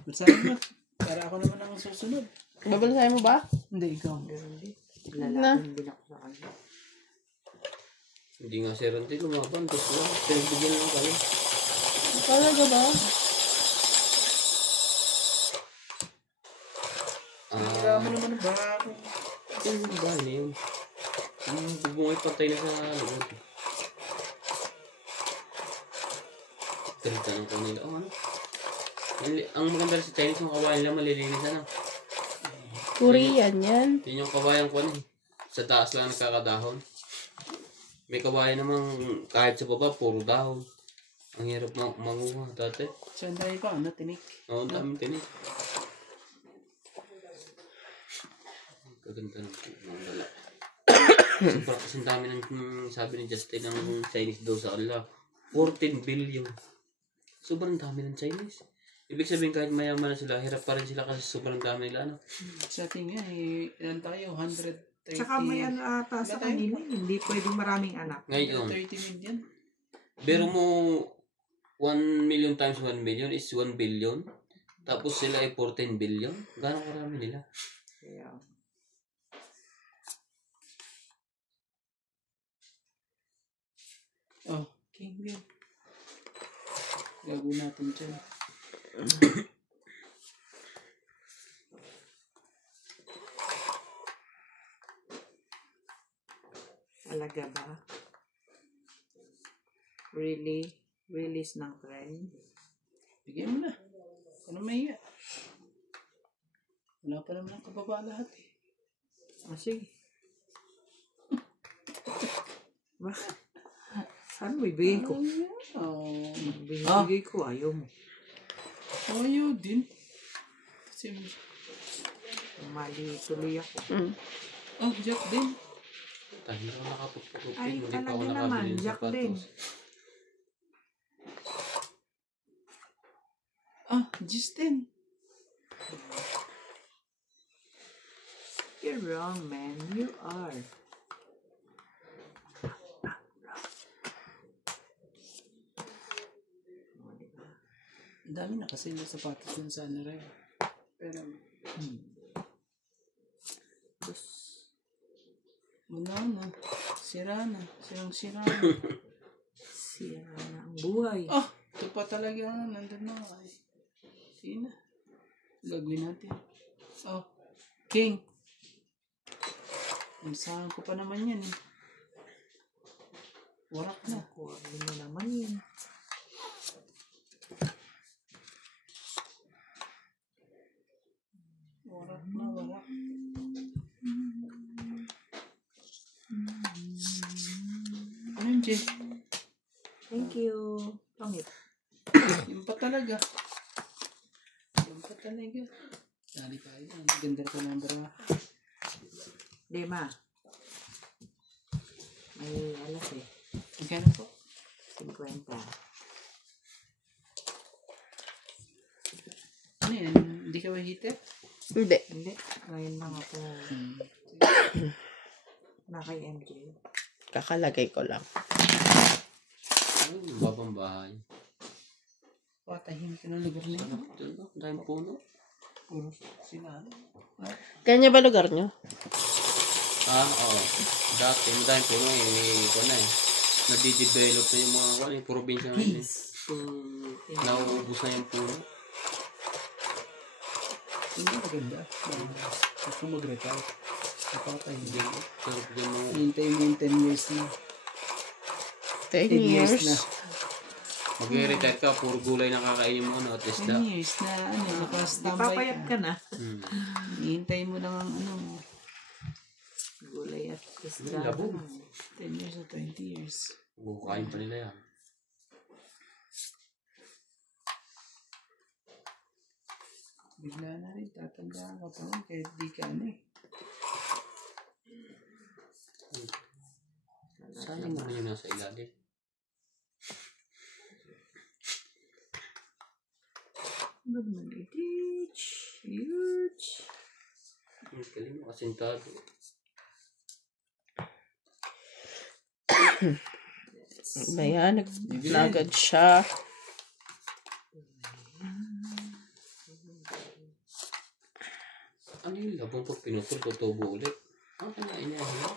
Masabi mo. Para ako naman ang susunod. Babalasahin mo ba? Hindi, ikaw. Lalapin din ako sa kanya. Hindi nga si Randy lumaban. Tapos lang, pinagbigyan lang kayo. Talaga ba? Kaya mo naman ang bako. Yung bahay na yun. Yung bubungay patay na sa loob. Ganda ng kanila. Ano? Ang maganda sa Chinese, yung kawayan lang malilinis ano. Korean yan. Yun yung kawayan ko ano eh. Sa taas lang nakakadahon. May kawayan namang kahit sa baba, puro dahon. Ang hirap manguha dati. Saan tayo pa? Ano, tinik? Oo, ang daming tinik. Kaganda ng mga dala. Sobrang kasing dami ng sabi ni Justin ng Chinese daw sa kanila. 14 billion. Sobrang dami ng Chinese. Ibig sabihin kahit mayaman na sila, hirap pa rin sila kasi sobrang dami nila. Ano? Sa atin nga, ilan tayo? 130. Tsaka may ano ata sa kanila. Hindi pwedeng maraming anak. Ngayon, 30 million. pero mo 1 million times 1 million is 1 billion. Tapos sila ay 14 billion. Gano'ng karami nila? Kaya, Oh, king yun. Gagawin natin dyan. talaga ba? Really? Release ng trend? Bigyan mo na. Ano may iya? Wala pa naman ang kababa lahat eh. Sige. Ba? Saan mo ibigay ko? Oh. Ibigay ko, ayaw mo. Ayaw din. Kasi, Mali tuloy ako. oh, Jack din. Dahil ako nakapagpagupin, Ay, hindi pa ako talaga nakabili naman, ng Jack din. sapatos. Justin. You're wrong, man. You are. Ang dami na kasi yung sapatos yun sa ano rin. Pero, wala na. Sira na. Sirang-sira na. Sira na ang buhay. Ito pa talaga. Nandun na. Ay. Sige na. Gagawin natin. King. Insahan ko pa naman yan eh. Warak na. Kuha mo naman yun. Warak na, warak. Ano yun, Jay? Thank you. Pangit. Yung pa talaga. Yung pa talaga. Dali tayo. Ang ganda ko ng bra. Dema. May alas eh. Magkano po? 50. Ano yan? Hindi ka ba heater? Hindi. Hindi. Ngayon lang ako na kay MJ. Kakalagay ko lang. Ano yung babang bahay? Tahimik ka ng lugar na Ano? yun. Ito, dahil puno. Puro sila. Kanya ba lugar nyo? Oo. Dati, madami puno iko na eh. Nadidevelop na yung mga wala, yung probinsya ngayon eh. Nauubos na yung puno. Hindi maganda. Gusto mag-retire. Napakatahimik. Pero dyan mo, Hintay mo yung 10 years na. 10 10 years years. na. mag-retire ka, puro gulay na kakainin mo at least 10 years na nakastambay Papayat ka na. Hihintay mo lang ang Gulay at isda. Labog. 10 years o 20 years. Bukain pa nila yan. Bigla na rin, tatanda ka pa rin kahit di ka Sayang naman yung nasa ilalim. Huge. Ang galing mo, asintado. Ayan, nagagad siya. Ano yung labong pag pinutol, tutubo ulit? Ang kinain niya, ano?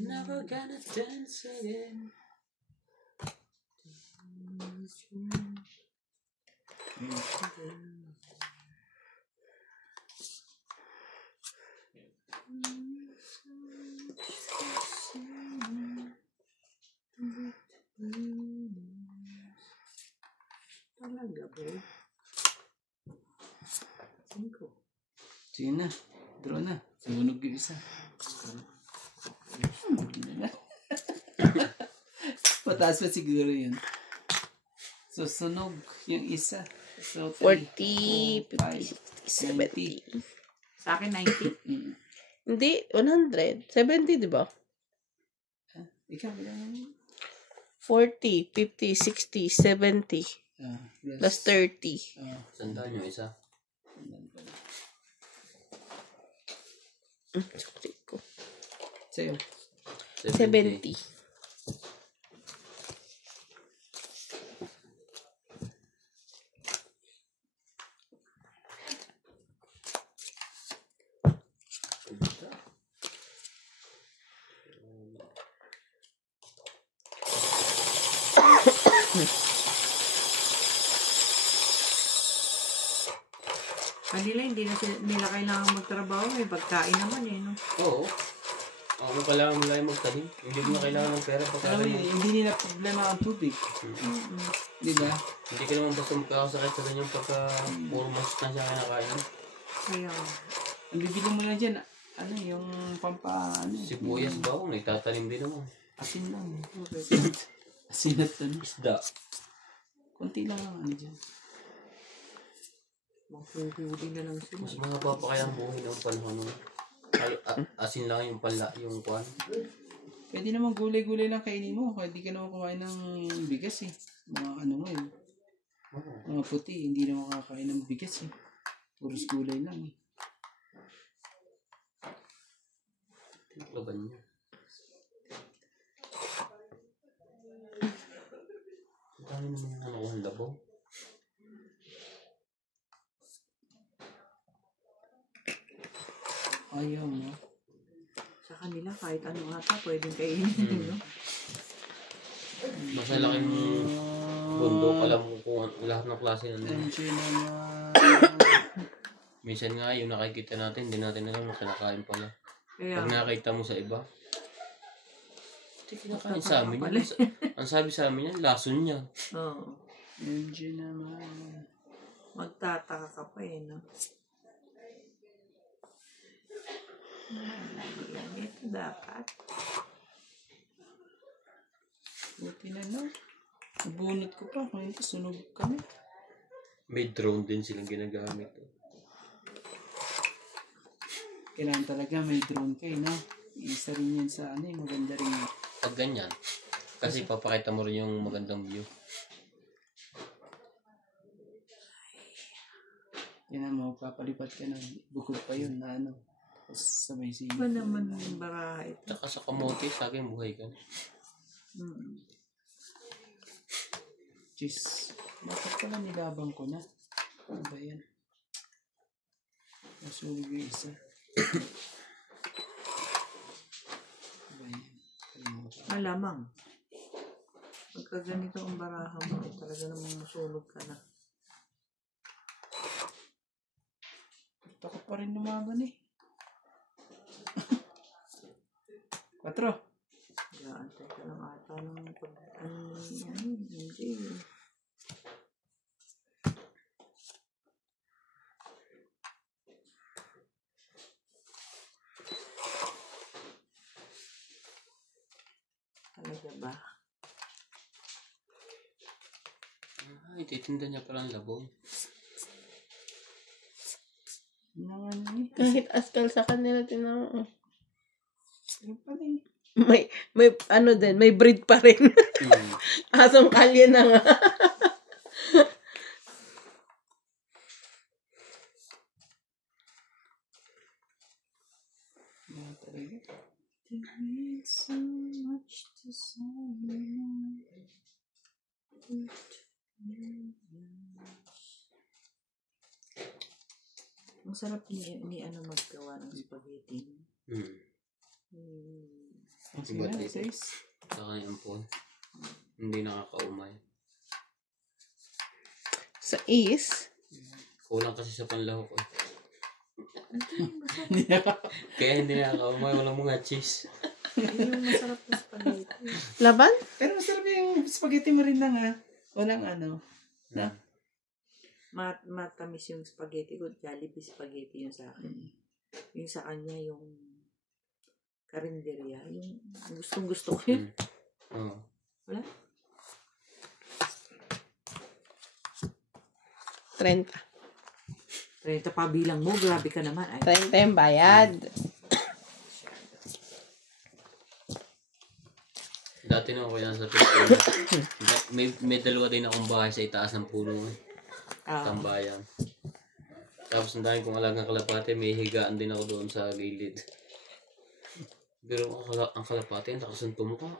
Never gonna dance again. Talaga ba? 5. Sige na, draw na. Sunog yung isa. Mataas pa siguro yun. So, sunog yung isa. So, 40, 50, 60, 70. Sa akin, 90. Hindi, 100. 70, di ba? Ikaw, bilang 40, 50, 60, 70. Plus 30. Sandaan yung isa. Sakti ko. Sa'yo. 70. Kanila, hindi na nila kailangan magtrabaho. May pagkain naman eh, no? Oo. Ako kailangan mo lang magtanim. Hindi mo na kailangan ng pera Alam pagkain mo, mo. hindi nila problema ang tubig. Di ba? Hindi ka naman basta magkakasakit sa kanyang pagka puro mas na siya kinakain. Kaya, Ang bibili mo na dyan, ano yung Sibuyas ba ako? Nagtatanim din naman. Asin lang. Okay. Asin at ano. Isda. Konti lang ang ano dyan. Mahuhuli na lang sila. Mas mahaba pa kaya ang buhay ng panahon. No? Asin lang yung yung kwan. Pwede naman gulay-gulay lang kainin mo. Kaya di ka naman kumain ng bigas eh. Mga ano mo eh. Mga puti, hindi naman kakain ng bigas eh. Puros gulay lang eh. Laban niya. Ang dami naman yung nakuha ng labaw. Ayaw mo. Sa kanila, kahit ano ata, pwedeng kainin. No? Basta laking bundok, alam mo kung lahat ng klase ng Enjoy naman. minsan nga yung nakikita natin, hindi natin alam na kinakain pala. Kaya, Pag nakita mo sa iba, hindi kinakain sa amin pala. yan. Ang sabi sa amin yan, lason niya. Oo. Enjoy naman. Magtataka ka pa eh, no? Yan, ito dapat. Buti na lang. Nabunot ko pa. Ngayon sunog kami. May drone din silang ginagamit. Kailangan talaga may drone kayo, no? Isa rin yan sa ano, maganda rin. Pag ganyan, kasi papakita mo rin yung magandang view. Yan mo, papalipat ka ng bukod pa yun na ano. Tapos sabay sige. Iba naman yung baraha ito. Tsaka sa kamote, sa akin buhay ka. Jeez. Bakit pala nilabang ko na? Ano ba yan? Nasulig yung isa. Ano ba yan? Kalimutan. Malamang. Pagka ganito ang baraha mo, talaga namang masunog ka na. Takot pa rin lumaban eh. 4. Kaya antay ka lang ata ng hindi. Talaga ba? Ay, titinda niya pala ang labaw. Ano nga na eh. Kahit askal sa kanila, tinawag. Ano pala eh. May ano din, may breed pa rin. Asong kalye na nga. Ano talaga? There is so much to say. Ang sarap ni ano maggawa ng spaghetti. Sige na, 6. Saka yung phone. Hindi nakakaumay. Sa is, Kulang kasi sa panlahok ko. Kaya hindi nakakaumay. Walang mga cheese. Ayun yung masarap na spaghetti. laban? Pero masarap yung spaghetti mo rin lang ah. Walang ano. Na? Matamis yung spaghetti ko. Jollibee spaghetti yung sa akin. Yung sa kanya yung karinderya. Yung gustong-gusto ko yun. Oo. Wala? 30. 30 pa bilang mo. Grabe ka naman. Ay, 30 yung bayad. Dati na ako yan sa Pilipinas. may dalawa din akong bahay sa itaas ng puno. Tambayan. Tapos ang dami kong alagang kalapate, may higaan din ako doon sa gilid. Pero ang kalapate, nakasunto mo ka.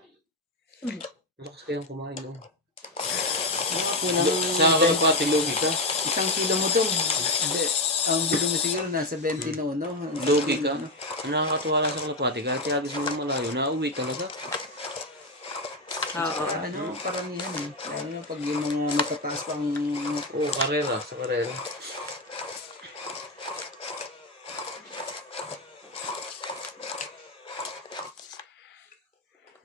Malakas kayang kumain doon. Sa kalapate, logi ka. 1 kilo mo doon. Hindi. Ang bili mo siguro nasa 20 na uno. Logi ka. Ang nakakatuwa lang sa kalapate, kahit iagis mo ng malayo, nauwi talaga. oo. Ano, karamihan eh. Lalo na pag yung mga matataas pang... Oo, karera. Sa karera.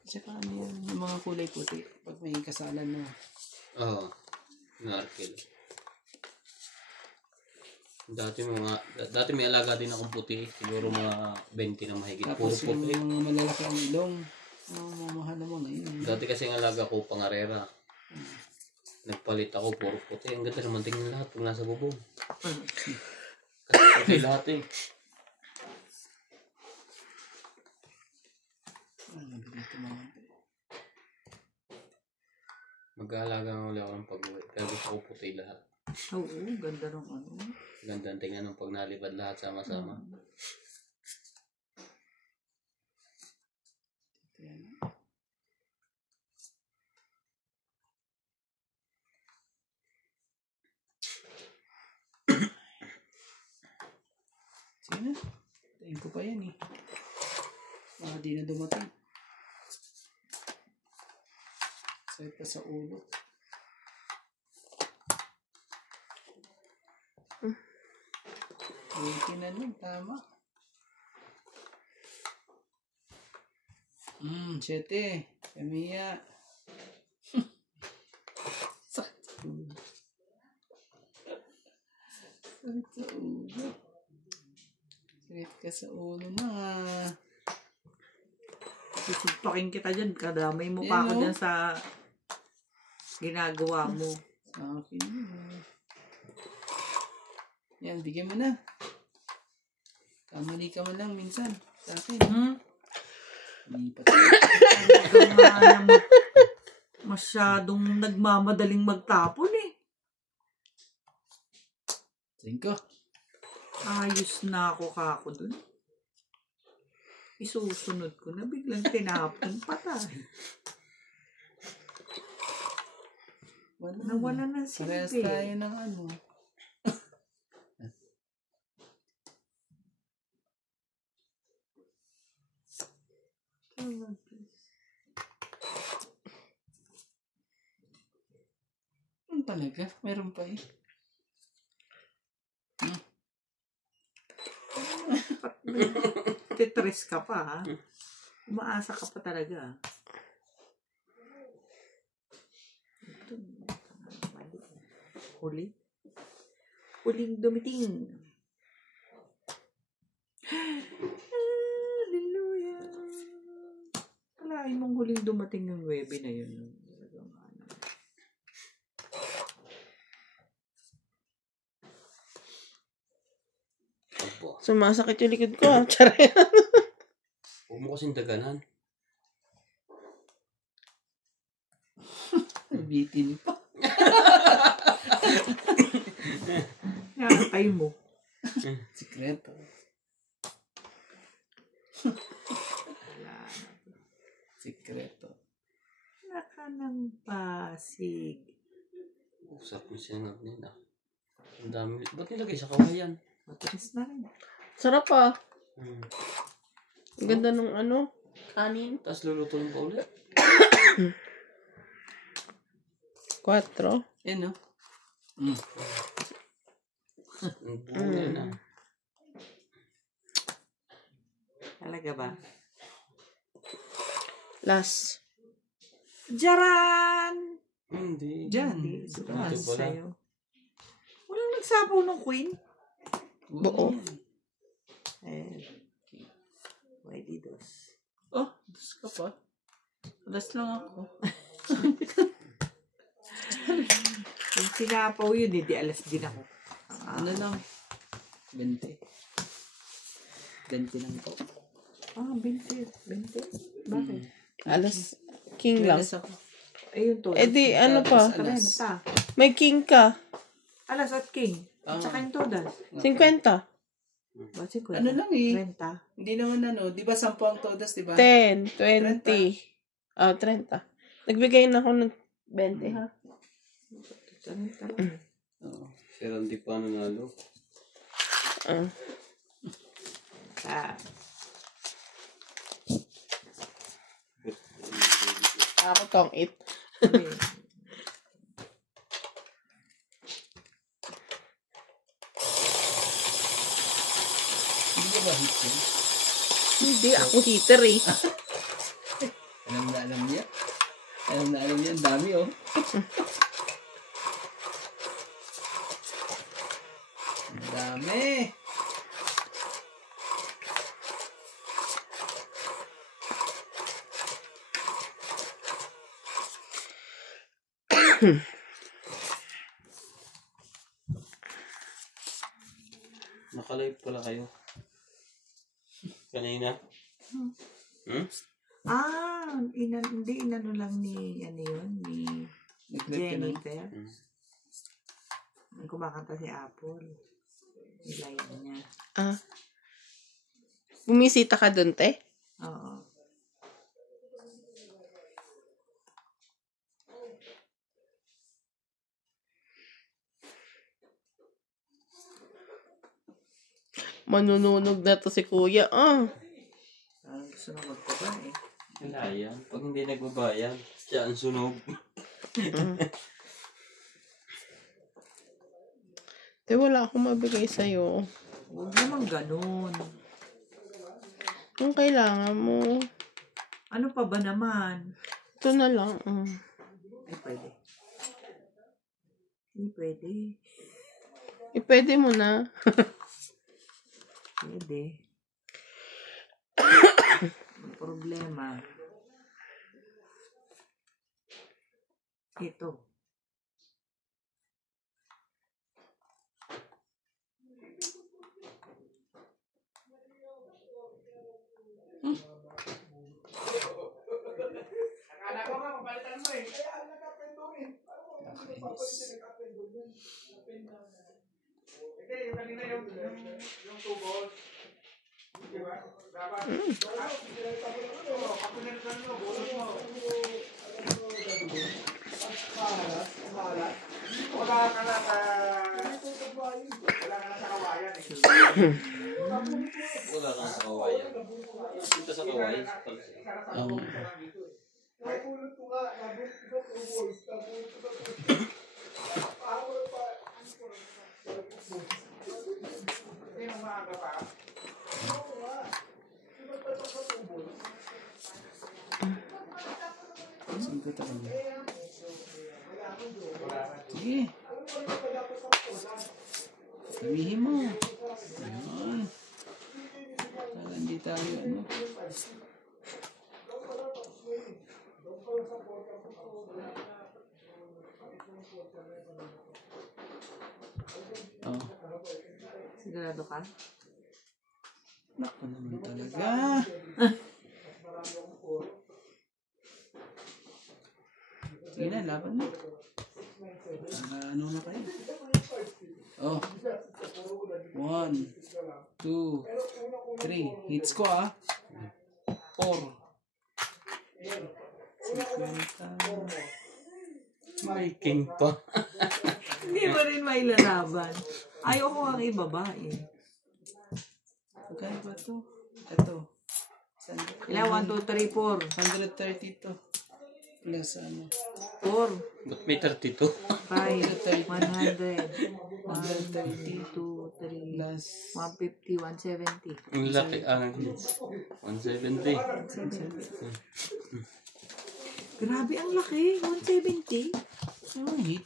Tsaka ano yan, yung mga kulay puti. Pag may kasalan na. Oo. Narkel. Dati may alaga din akong puti. Siguro mga 20 na mahigit. Puro Tapos yung puti. mga malalaki ang ilong. Mamamahal naman ngayon. Dati kasi ang alaga ko, pangarera. Nagpalit ako, puro puti. Ang ganda naman tingnan lahat pag nasa bubong. Kasi puti lahat eh. Mag-aalaga nga ulit ako ng pag-uwi. Pero gusto ko puti lahat. Oo, ganda ng ano. Ganda ang tingnan ng pag nalipad lahat sama-sama. Sige na. Tayin ko pa yan eh. Baka di na dumating. Sakit pa sa ulo. Wiki na nun, tama. 7. Kamiya. Sakit sa ulo. Sakit sa ulo. Sakit ka sa ulo na. Susugpakin kita dyan. Kadamay mo pa ako dyan sa ginagawa mo. Sa akin yun. Yan, bigyan mo na. Kamali ka man lang minsan. Sa akin. Lipat. Masyadong nagmamadaling magtapon eh. 5. Ayos na ako kako dun. Isusunod ko na biglang tinapon patay. Nawala ng Parehas silbi. tayo ng ano. Talaga? Meron pa eh. Titres ka pa ha. Umaasa ka pa talaga. Ito. Huling dumiting. Hallelujah. Kalahin mong huling dumating yung webe na yun. Sumasakit yung likod ko. Tsara. Huwag mo kasing daganan. Bitin pa. Nakakay mo. Sikreto. Sikreto. Naka ng pasig. Usap mo sinangag nila. Ang dami. Ba't nilagay sa kawayan? Matiris na rin. Sarap ah. Ang ganda ng ano, kanin. Tapos lulutuin pa ulit. 4. Yan no? Ang buhay na. Talaga ba? Last. Jaran! Hindi. Diyan. Hindi. Ito Ano pala. sa'yo? Walang nagsapaw ng queen? Buo. Pwede dos. Oh, dus ka pa. Alas lang ako. Kung sinapaw yun, hindi alas din ako. Ano lang? 20. 20 lang po. 20. Bakit? Alas king lang. Alas ako. Ayun to. Eh di, ano pa? 30. May king ka. Alas at king. At saka yung todas. 50. Ba't 50? Ano lang eh. 30. Hindi naman ano. Di ba 10 ang todas, di ba? 10, 20. 30. Nagbigay na ako ng 20 ha. 30. Oo. Si Randy pa nanalo. Ako tong 8. Hindi ka ba hit yun? Hindi, ako heater eh. Alam na alam niya. Alam na alam niya. Ang dami oh. Ang dami. Nakalive pala kayo. Kanina? Hindi inano lang ni, ano yun, ni Jennifer. Kumakanta si Apple. Nilive niya. Bumisita ka dun, te? Oo. Manununog na to si kuya. Parang gusto na magpaba eh. Wala yan. Pag hindi nagbabayan, siya ang sunog. Te, wala akong mabigay sa'yo. Huwag naman ganun. Kung kailangan mo, Ano pa ba naman? ito na lang. Ay, pwede. Hindi pwede. Pwede mo na. Pwede. Ang problema. Ito. Wala ka na sa kawayan. Dito sa kawayan. Saan ko talaga? Sige. Sabihin mo. Ayan. Para hindi tayo ano. Oh. Sigurado ka? Naku naman talaga. Sige na, laban na. Ano na kayo? Oh. 1, 2, 3. Hits ko 4. 50. May king pa. Hindi mo rin mailalaban. Ayoko ang ibaba eh. Magkano ba ito? Ito. Ilan? 1, 2, 3, 4. 132. Plus ano? 4, Ba't may 32? 5, 100, 1, 2, 3, Plus 150, 170. Ang laki ang 170. Grabe ang laki, 170. ano hit?